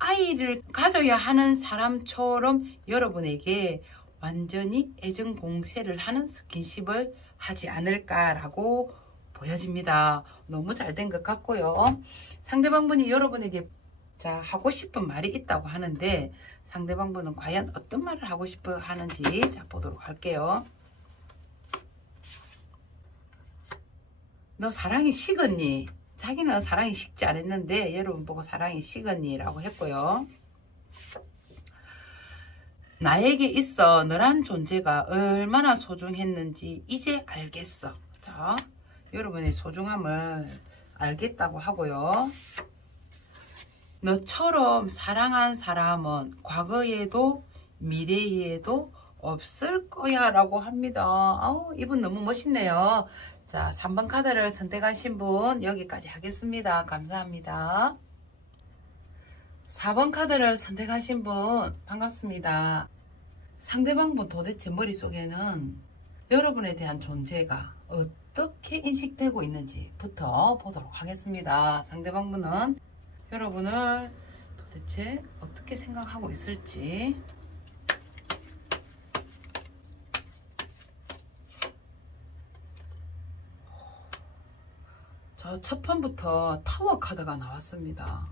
아이를 가져야 하는 사람처럼 여러분에게 완전히 애정 공세를 하는 스킨십을 하지 않을까라고 보여집니다. 너무 잘 된 것 같고요. 상대방분이 여러분에게 자, 하고 싶은 말이 있다고 하는데 상대방분은 과연 어떤 말을 하고 싶어 하는지 자, 보도록 할게요. 너 사랑이 식었니? 자기는 사랑이 식지 않았는데 여러분 보고 사랑이 식었니? 라고 했고요. 나에게 있어 너란 존재가 얼마나 소중했는지 이제 알겠어. 자, 여러분의 소중함을 알겠다고 하고요. 너처럼 사랑한 사람은 과거에도 미래에도 없을 거야 라고 합니다. 아우, 이분 너무 멋있네요. 자, 3번 카드를 선택하신 분 여기까지 하겠습니다. 감사합니다. 4번 카드를 선택하신 분 반갑습니다. 상대방분 도대체 머릿속에는 여러분에 대한 존재가 어떻게 인식되고 있는지부터 보도록 하겠습니다. 상대방분은 여러분을 도대체 어떻게 생각하고 있을지. 저 첫 판부터 타워 카드가 나왔습니다.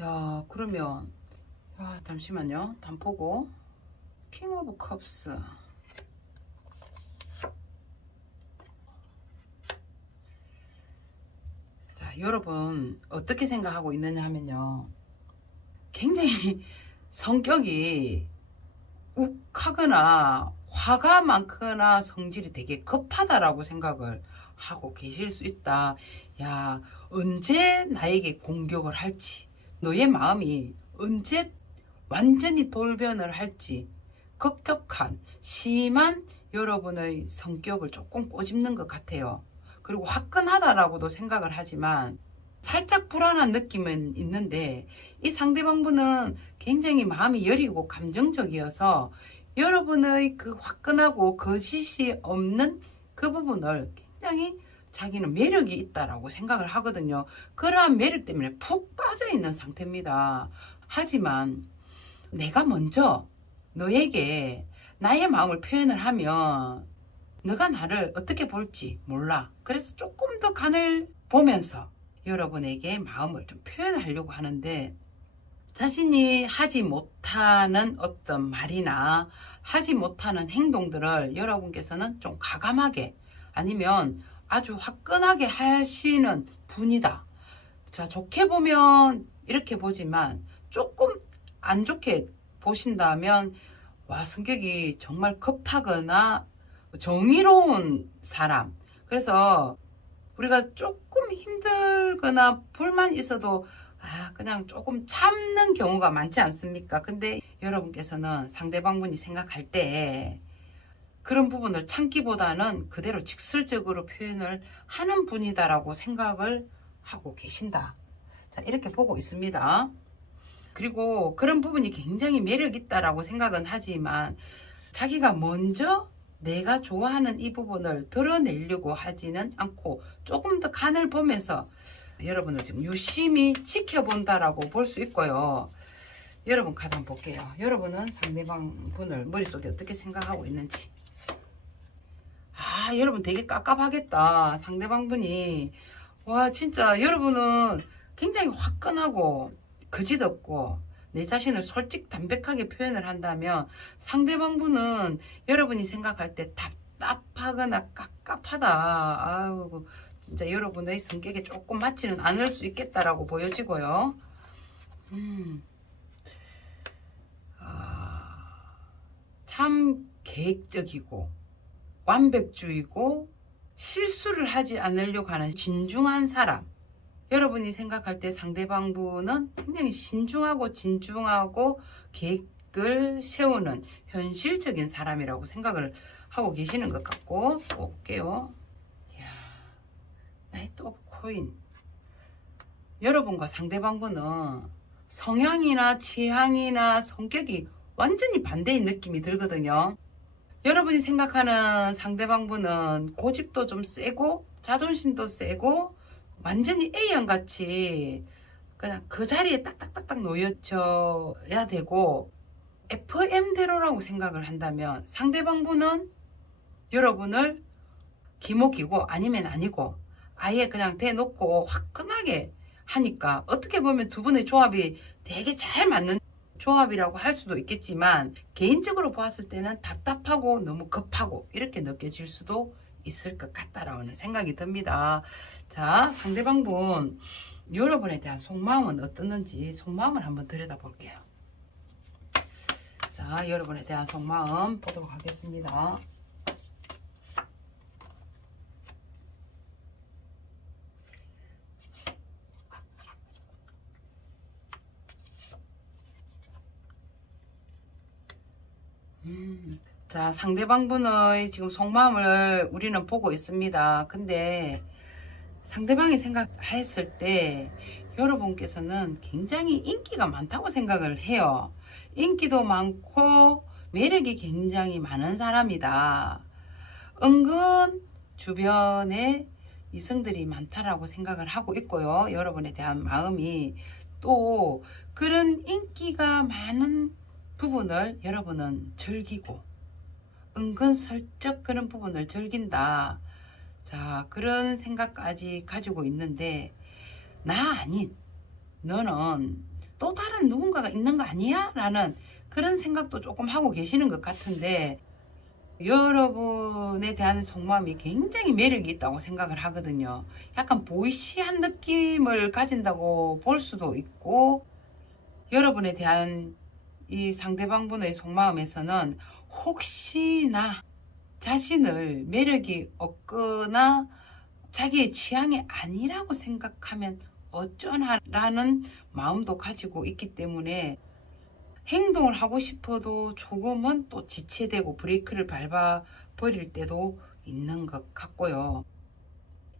야, 그러면 야, 잠시만요. 단포고 킹 오브 컵스. 자, 여러분 어떻게 생각하고 있느냐 하면요, 굉장히 성격이 욱하거나 화가 많거나 성질이 되게 급하다라고 생각을 하고 계실 수 있다. 야, 언제 나에게 공격을 할지, 너의 마음이 언제 완전히 돌변을 할지, 급격한 심한 여러분의 성격을 조금 꼬집는 것 같아요. 그리고 화끈하다라고도 생각을 하지만 살짝 불안한 느낌은 있는데, 이 상대방분은 굉장히 마음이 여리고 감정적이어서 여러분의 그 화끈하고 거짓이 없는 그 부분을 굉장히 자기는 매력이 있다라고 생각을 하거든요. 그러한 매력 때문에 푹 빠져 있는 상태입니다. 하지만 내가 먼저 너에게 나의 마음을 표현을 하면 너가 나를 어떻게 볼지 몰라. 그래서 조금 더 간을 보면서 여러분에게 마음을 좀 표현하려고 하는데, 자신이 하지 못하는 어떤 말이나 하지 못하는 행동들을 여러분께서는 좀 과감하게 아니면 아주 화끈하게 하시는 분이다. 자, 좋게 보면 이렇게 보지만 조금 안 좋게 보신다면, 와, 성격이 정말 급하거나 정의로운 사람. 그래서 우리가 조금 힘들거나 불만 있어도 그냥 조금 참는 경우가 많지 않습니까? 근데 여러분께서는 상대방분이 생각할 때 그런 부분을 참기보다는 그대로 직설적으로 표현을 하는 분이다라고 생각을 하고 계신다. 자, 이렇게 보고 있습니다. 그리고 그런 부분이 굉장히 매력 있다라고 생각은 하지만 자기가 먼저 내가 좋아하는 이 부분을 드러내려고 하지는 않고 조금 더 간을 보면서 여러분을 지금 유심히 지켜본다라고 볼 수 있고요. 여러분 카드 한번 볼게요. 여러분은 상대방 분을 머릿속에 어떻게 생각하고 있는지. 여러분 되게 깝깝하겠다. 상대방 분이, 와, 진짜 여러분은 굉장히 화끈하고 거짓없고 내 자신을 솔직 담백하게 표현을 한다면, 상대방 분은 여러분이 생각할 때 답답하거나 깝깝하다. 아유, 진짜 여러분의 성격에 조금 맞지는 않을 수 있겠다라고 보여지고요. 참 계획적이고 완벽주의고 실수를 하지 않으려고 하는 진중한 사람. 여러분이 생각할 때 상대방 분은 굉장히 신중하고 진중하고 계획을 세우는 현실적인 사람이라고 생각을 하고 계시는 것 같고, 또 볼게요. 이야, 나이트 오브 코인. 여러분과 상대방 분은 성향이나 취향이나 성격이 완전히 반대인 느낌이 들거든요. 여러분이 생각하는 상대방 분은 고집도 좀 세고 자존심도 세고 완전히 A형 같이 그냥 그 자리에 딱딱딱딱 놓여져야 되고, FM대로라고 생각을 한다면 상대방 분은 여러분을 기목이고 아니면 아니고 아예 그냥 대놓고 화끈하게 하니까 어떻게 보면 두 분의 조합이 되게 잘 맞는 조합이라고 할 수도 있겠지만, 개인적으로 보았을 때는 답답하고 너무 급하고 이렇게 느껴질 수도 있을 것 같다라는 생각이 듭니다. 자, 상대방 분 여러분에 대한 속마음은 어떻는지 속마음을 한번 들여다볼게요. 자, 여러분에 대한 속마음 보도록 하겠습니다. 자, 상대방 분의 지금 속마음을 우리는 보고 있습니다. 근데 상대방이 생각했을 때 여러분께서는 굉장히 인기가 많다고 생각을 해요. 인기도 많고 매력이 굉장히 많은 사람이다. 은근 주변에 이성들이 많다라고 생각을 하고 있고요. 여러분에 대한 마음이, 또 그런 인기가 많은 부분을 여러분은 즐기고 은근슬쩍 그런 부분을 즐긴다. 자, 그런 생각까지 가지고 있는데, 나 아닌 너는 또 다른 누군가가 있는 거 아니야? 라는 그런 생각도 조금 하고 계시는 것 같은데, 여러분에 대한 속마음이 굉장히 매력이 있다고 생각을 하거든요. 약간 보이시한 느낌을 가진다고 볼 수도 있고, 여러분에 대한 이 상대방분의 속마음에서는 혹시나 자신을 매력이 없거나 자기의 취향이 아니라고 생각하면 어쩌나라는 마음도 가지고 있기 때문에 행동을 하고 싶어도 조금은 또 지체되고 브레이크를 밟아 버릴 때도 있는 것 같고요.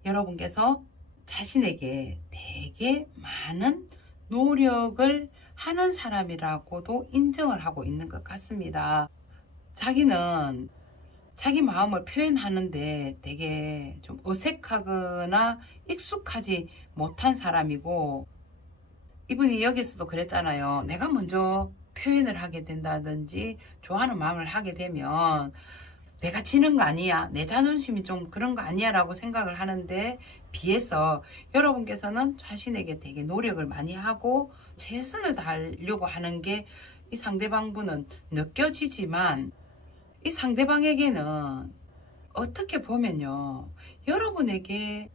여러분께서 자신에게 되게 많은 노력을 하는 사람이라고도 인정을 하고 있는 것 같습니다. 자기는 자기 마음을 표현하는데 되게 좀 어색하거나 익숙하지 못한 사람이고, 이분이 여기서도 그랬잖아요. 내가 먼저 표현을 하게 된다든지 좋아하는 마음을 하게 되면 내가 지는 거 아니야, 내 자존심이 좀 그런 거 아니야 라고 생각을 하는데, 비해서 여러분께서는 자신에게 되게 노력을 많이 하고 최선을 다하려고 하는 게 이 상대방분은 느껴지지만, 이 상대방에게는 어떻게 보면요, 여러분에게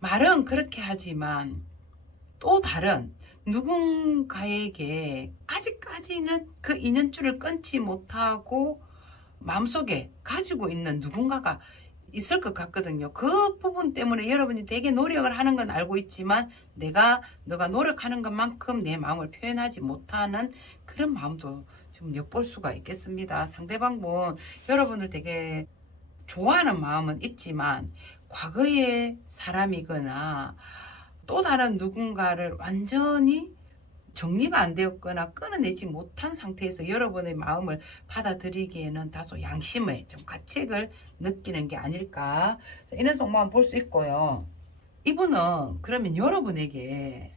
말은 그렇게 하지만 또 다른 누군가에게 아직까지는 그 인연줄을 끊지 못하고 마음속에 가지고 있는 누군가가 있을 것 같거든요. 그 부분 때문에 여러분이 되게 노력을 하는 건 알고 있지만, 너가 노력하는 것만큼 내 마음을 표현하지 못하는 그런 마음도 지금 엿볼 수가 있겠습니다. 상대방분 여러분을 되게 좋아하는 마음은 있지만, 과거의 사람이거나 또 다른 누군가를 완전히 정리가 안 되었거나 끊어내지 못한 상태에서 여러분의 마음을 받아들이기에는 다소 양심의 좀 가책을 느끼는 게 아닐까, 이런 속마음 볼 수 있고요. 이분은 그러면 여러분에게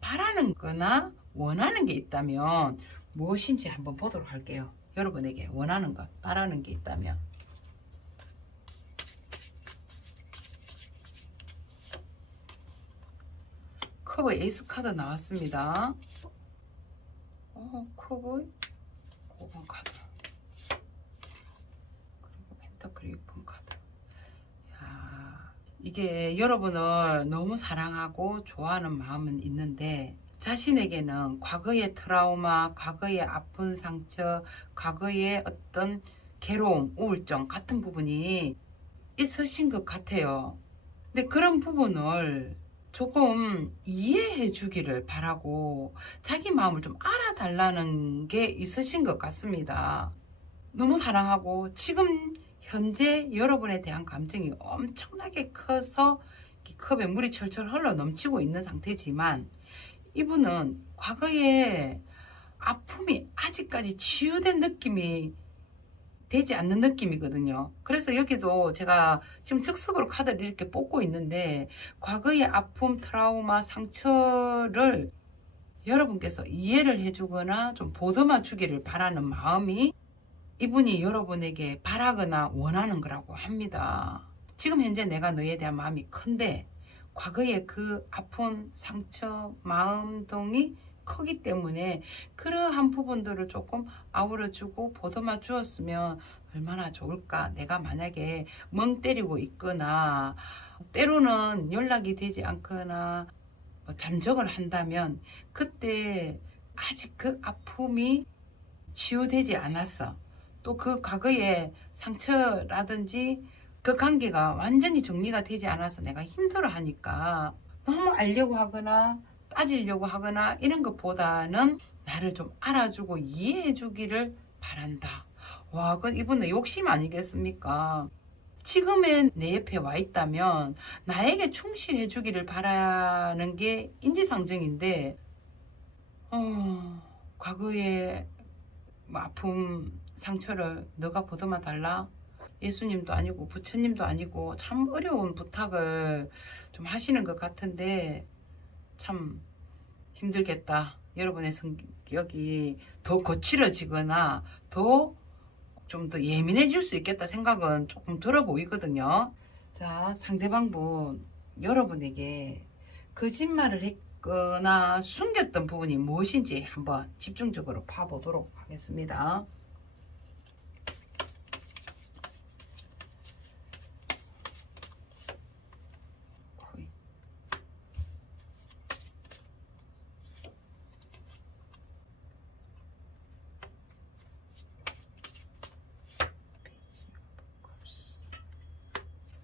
바라는 거나 원하는 게 있다면 무엇인지 한번 보도록 할게요. 여러분에게 원하는 것, 바라는 게 있다면. 커브 에이스 카드 나왔습니다. 커브 5번 카드, 그리고 펜타클 6번 카드. 야, 이게 여러분을 너무 사랑하고 좋아하는 마음은 있는데, 자신에게는 과거의 트라우마, 과거의 아픈 상처, 과거의 어떤 괴로움, 우울증 같은 부분이 있으신 것 같아요. 근데 그런 부분을 조금 이해해 주기를 바라고 자기 마음을 좀 알아달라는 게 있으신 것 같습니다. 너무 사랑하고 지금 현재 여러분에 대한 감정이 엄청나게 커서 컵에 물이 철철 흘러 넘치고 있는 상태지만, 이분은 과거에 아픔이 아직까지 치유된 느낌이 되지 않는 느낌이거든요. 그래서 여기도 제가 지금 즉석으로 카드를 이렇게 뽑고 있는데, 과거의 아픔, 트라우마, 상처를 여러분께서 이해를 해주거나 좀 보듬어 주기를 바라는 마음이 이분이 여러분에게 바라거나 원하는 거라고 합니다. 지금 현재 내가 너에 대한 마음이 큰데 과거의 그 아픈 상처, 마음 등이 크기 때문에 그러한 부분들을 조금 아우러주고 보듬어 주었으면 얼마나 좋을까. 내가 만약에 멍 때리고 있거나 때로는 연락이 되지 않거나 잠적을 한다면, 그때 아직 그 아픔이 치유되지 않았어, 또 그 과거의 상처라든지 그 관계가 완전히 정리가 되지 않아서 내가 힘들어 하니까 너무 알려고 하거나 따지려고 하거나 이런 것보다는 나를 좀 알아주고 이해해 주기를 바란다. 와, 그 이분은 욕심 아니겠습니까? 지금의 내 옆에 와 있다면 나에게 충실해 주기를 바라는 게 인지상정인데, 과거의 아픔, 상처를 너가 보듬어 달라? 예수님도 아니고 부처님도 아니고 참 어려운 부탁을 좀 하시는 것 같은데 참 힘들겠다. 여러분의 성격이 더 거칠어지거나 더 좀 더 예민해질 수 있겠다 생각은 조금 들어 보이거든요. 자, 상대방분 여러분에게 거짓말을 했거나 숨겼던 부분이 무엇인지 한번 집중적으로 파보도록 하겠습니다.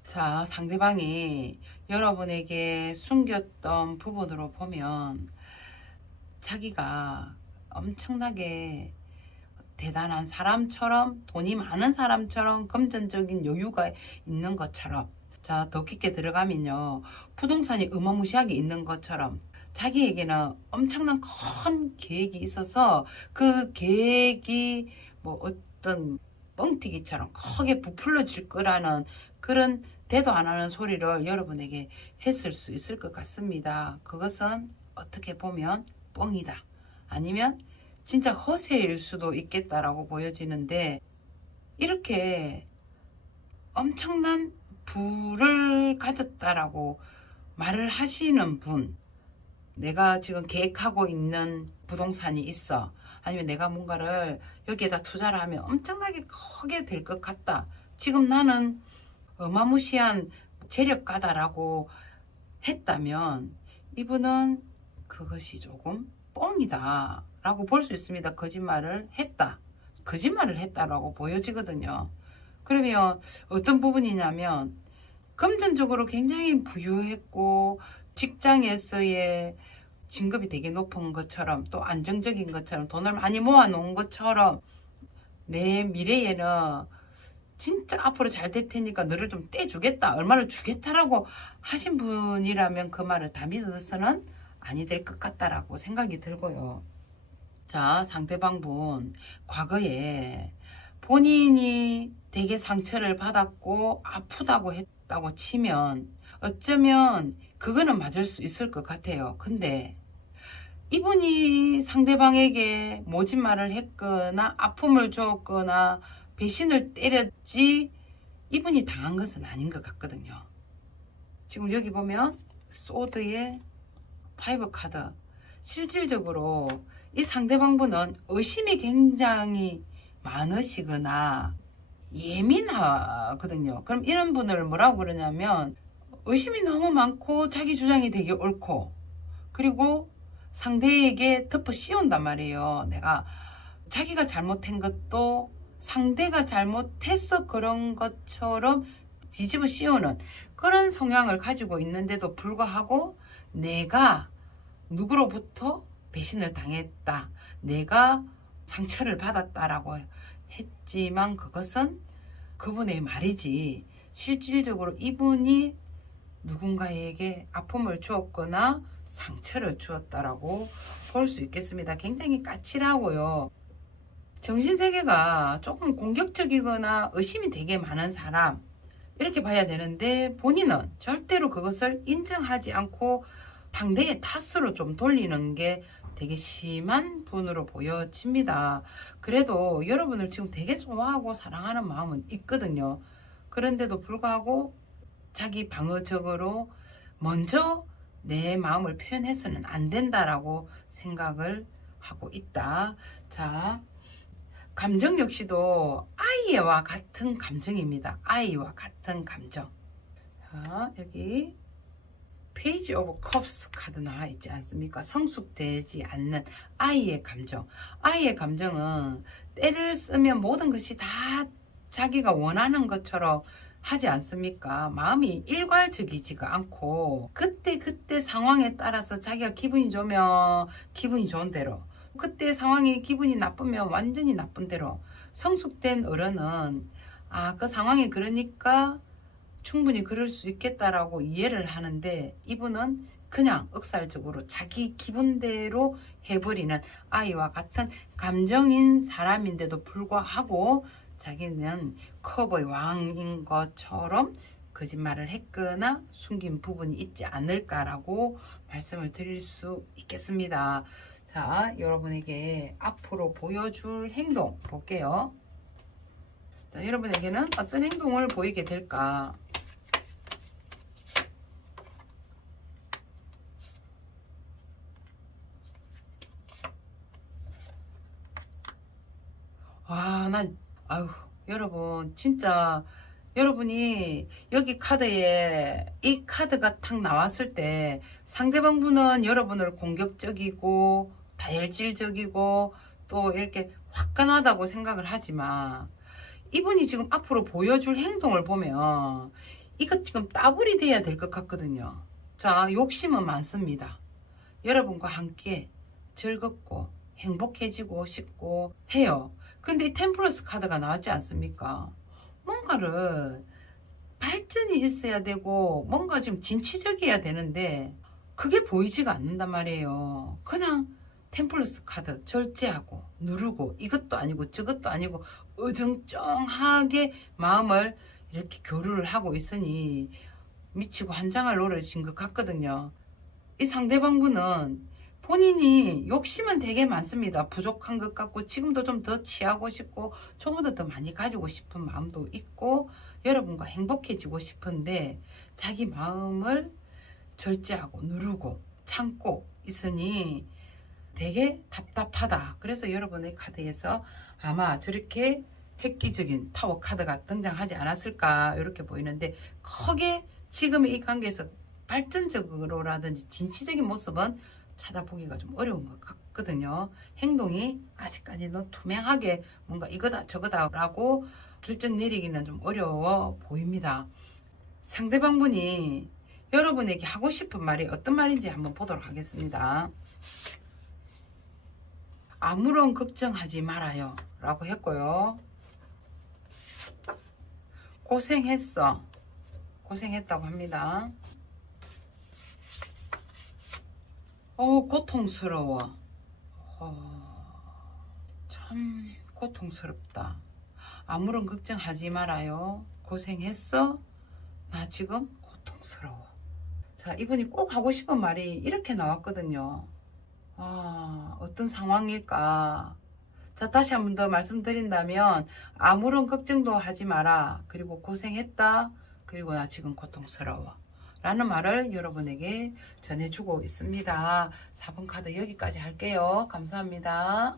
자, 상대방이 여러분에게 숨겼던 부분으로 보면 자기가 엄청나게 대단한 사람처럼, 돈이 많은 사람처럼, 금전적인 여유가 있는 것처럼, 자, 더 깊게 들어가면요, 부동산이 어마무시하게 있는 것처럼 자기에게는 엄청난 큰 계획이 있어서 그 계획이 뭐 어떤 뻥튀기처럼 크게 부풀려질 거라는 그런 대도 안 하는 소리를 여러분에게 했을 수 있을 것 같습니다. 그것은 어떻게 보면 뻥이다. 아니면 진짜 허세일 수도 있겠다라고 보여지는데, 이렇게 엄청난 부를 가졌다라고 말을 하시는 분, 내가 지금 계획하고 있는 부동산이 있어, 아니면 내가 뭔가를 여기에다 투자를 하면 엄청나게 크게 될 것 같다, 지금 나는 어마무시한 재력가다라고 했다면 이분은 그것이 조금 뻥이다 라고 볼 수 있습니다. 거짓말을 했다라고 보여지거든요. 그러면 어떤 부분이냐면, 금전적으로 굉장히 부유했고 직장에서의 진급이 되게 높은 것처럼, 또 안정적인 것처럼, 돈을 많이 모아놓은 것처럼, 내 미래에는 진짜 앞으로 잘 될 테니까 너를 좀 떼주겠다, 얼마를 주겠다라고 하신 분이라면 그 말을 다 믿어서는 아니 될 것 같다라고 생각이 들고요. 자, 상대방 분, 과거에 본인이 되게 상처를 받았고 아프다고 했다고 치면 어쩌면 그거는 맞을 수 있을 것 같아요. 근데 이분이 상대방에게 모진 말을 했거나 아픔을 줬거나 배신을 때렸지 이분이 당한 것은 아닌 것 같거든요. 지금 여기 보면 소드의 파이브 카드, 실질적으로 이 상대방 분은 의심이 굉장히 많으시거나 예민하거든요. 그럼 이런 분을 뭐라고 그러냐면, 의심이 너무 많고 자기 주장이 되게 옳고, 그리고 상대에게 덮어 씌운단 말이에요. 내가 자기가 잘못한 것도 상대가 잘못해서 그런 것처럼 뒤집어 씌우는 그런 성향을 가지고 있는데도 불구하고, 내가 누구로부터 배신을 당했다, 내가 상처를 받았다라고 했지만 그것은 그분의 말이지 실질적으로 이분이 누군가에게 아픔을 주었거나 상처를 주었다라고 볼 수 있겠습니다. 굉장히 까칠하고요, 정신세계가 조금 공격적이거나 의심이 되게 많은 사람, 이렇게 봐야 되는데, 본인은 절대로 그것을 인정하지 않고 상대의 탓으로 좀 돌리는 게 되게 심한 분으로 보여집니다. 그래도 여러분을 지금 되게 좋아하고 사랑하는 마음은 있거든요. 그런데도 불구하고 자기 방어적으로 먼저 내 마음을 표현해서는 안 된다라고 생각을 하고 있다. 자, 감정 역시도 아이와 같은 감정입니다. 아이와 같은 감정. 자, 여기 페이지 오브 컵스 카드 나와 있지 않습니까? 성숙되지 않는 아이의 감정. 아이의 감정은 때를 쓰면 모든 것이 다 자기가 원하는 것처럼 하지 않습니까? 마음이 일괄적이지가 않고 그때 상황에 따라서 자기가 기분이 좋으면 기분이 좋은 대로, 그때 상황이 기분이 나쁘면 완전히 나쁜 대로. 성숙된 어른은 그 상황이 그러니까 충분히 그럴 수 있겠다라고 이해를 하는데, 이분은 그냥 억살적으로 자기 기분대로 해버리는 아이와 같은 감정인 사람인데도 불구하고 자기는 커버의 왕인 것처럼 거짓말을 했거나 숨긴 부분이 있지 않을까라고 말씀을 드릴 수 있겠습니다. 자, 여러분에게 앞으로 보여줄 행동 볼게요. 자, 여러분에게는 어떤 행동을 보이게 될까? 아유, 여러분, 진짜, 여러분이 여기 카드에 이 카드가 탁 나왔을 때 상대방 분은 여러분을 공격적이고 다혈질적이고 또 이렇게 화끈하다고 생각을 하지만 이분이 지금 앞으로 보여줄 행동을 보면 이것 지금 따블이 돼야 될 것 같거든요. 자, 욕심은 많습니다. 여러분과 함께 즐겁고 행복해지고 싶고 해요. 근데 이 템플러스 카드가 나왔지 않습니까? 뭔가를 발전이 있어야 되고 뭔가 좀 진취적이어야 되는데 그게 보이지가 않는단 말이에요. 그냥 템플러스 카드 절제하고 누르고 이것도 아니고 저것도 아니고 어정쩡하게 마음을 이렇게 교류를 하고 있으니 미치고 한장을 노려진 것 같거든요. 이 상대방 분은 본인이 욕심은 되게 많습니다. 부족한 것 같고 지금도 좀 더 취하고 싶고 조금더 더 많이 가지고 싶은 마음도 있고 여러분과 행복해지고 싶은데 자기 마음을 절제하고 누르고 참고 있으니 되게 답답하다. 그래서 여러분의 카드에서 아마 저렇게 획기적인 타워 카드가 등장하지 않았을까 이렇게 보이는데 크게 지금의 이 관계에서 발전적으로라든지 진취적인 모습은 찾아보기가 좀 어려운 것 같거든요. 행동이 아직까지는 투명하게 뭔가 이거다 저거다 라고 결정 내리기는 좀 어려워 보입니다. 상대방 분이 여러분에게 하고 싶은 말이 어떤 말인지 한번 보도록 하겠습니다. 아무런 걱정하지 말아요 라고 했고요. 고생했어. 고생했다고 합니다. 고통스러워. 참 고통스럽다. 아무런 걱정하지 말아요. 고생했어? 나 지금 고통스러워. 자, 이분이 꼭 하고 싶은 말이 이렇게 나왔거든요. 어떤 상황일까? 자, 다시 한 번 더 말씀드린다면 아무런 걱정도 하지 마라. 그리고 고생했다. 그리고 나 지금 고통스러워. 라는 말을 여러분에게 전해주고 있습니다. 4번 카드 여기까지 할게요. 감사합니다.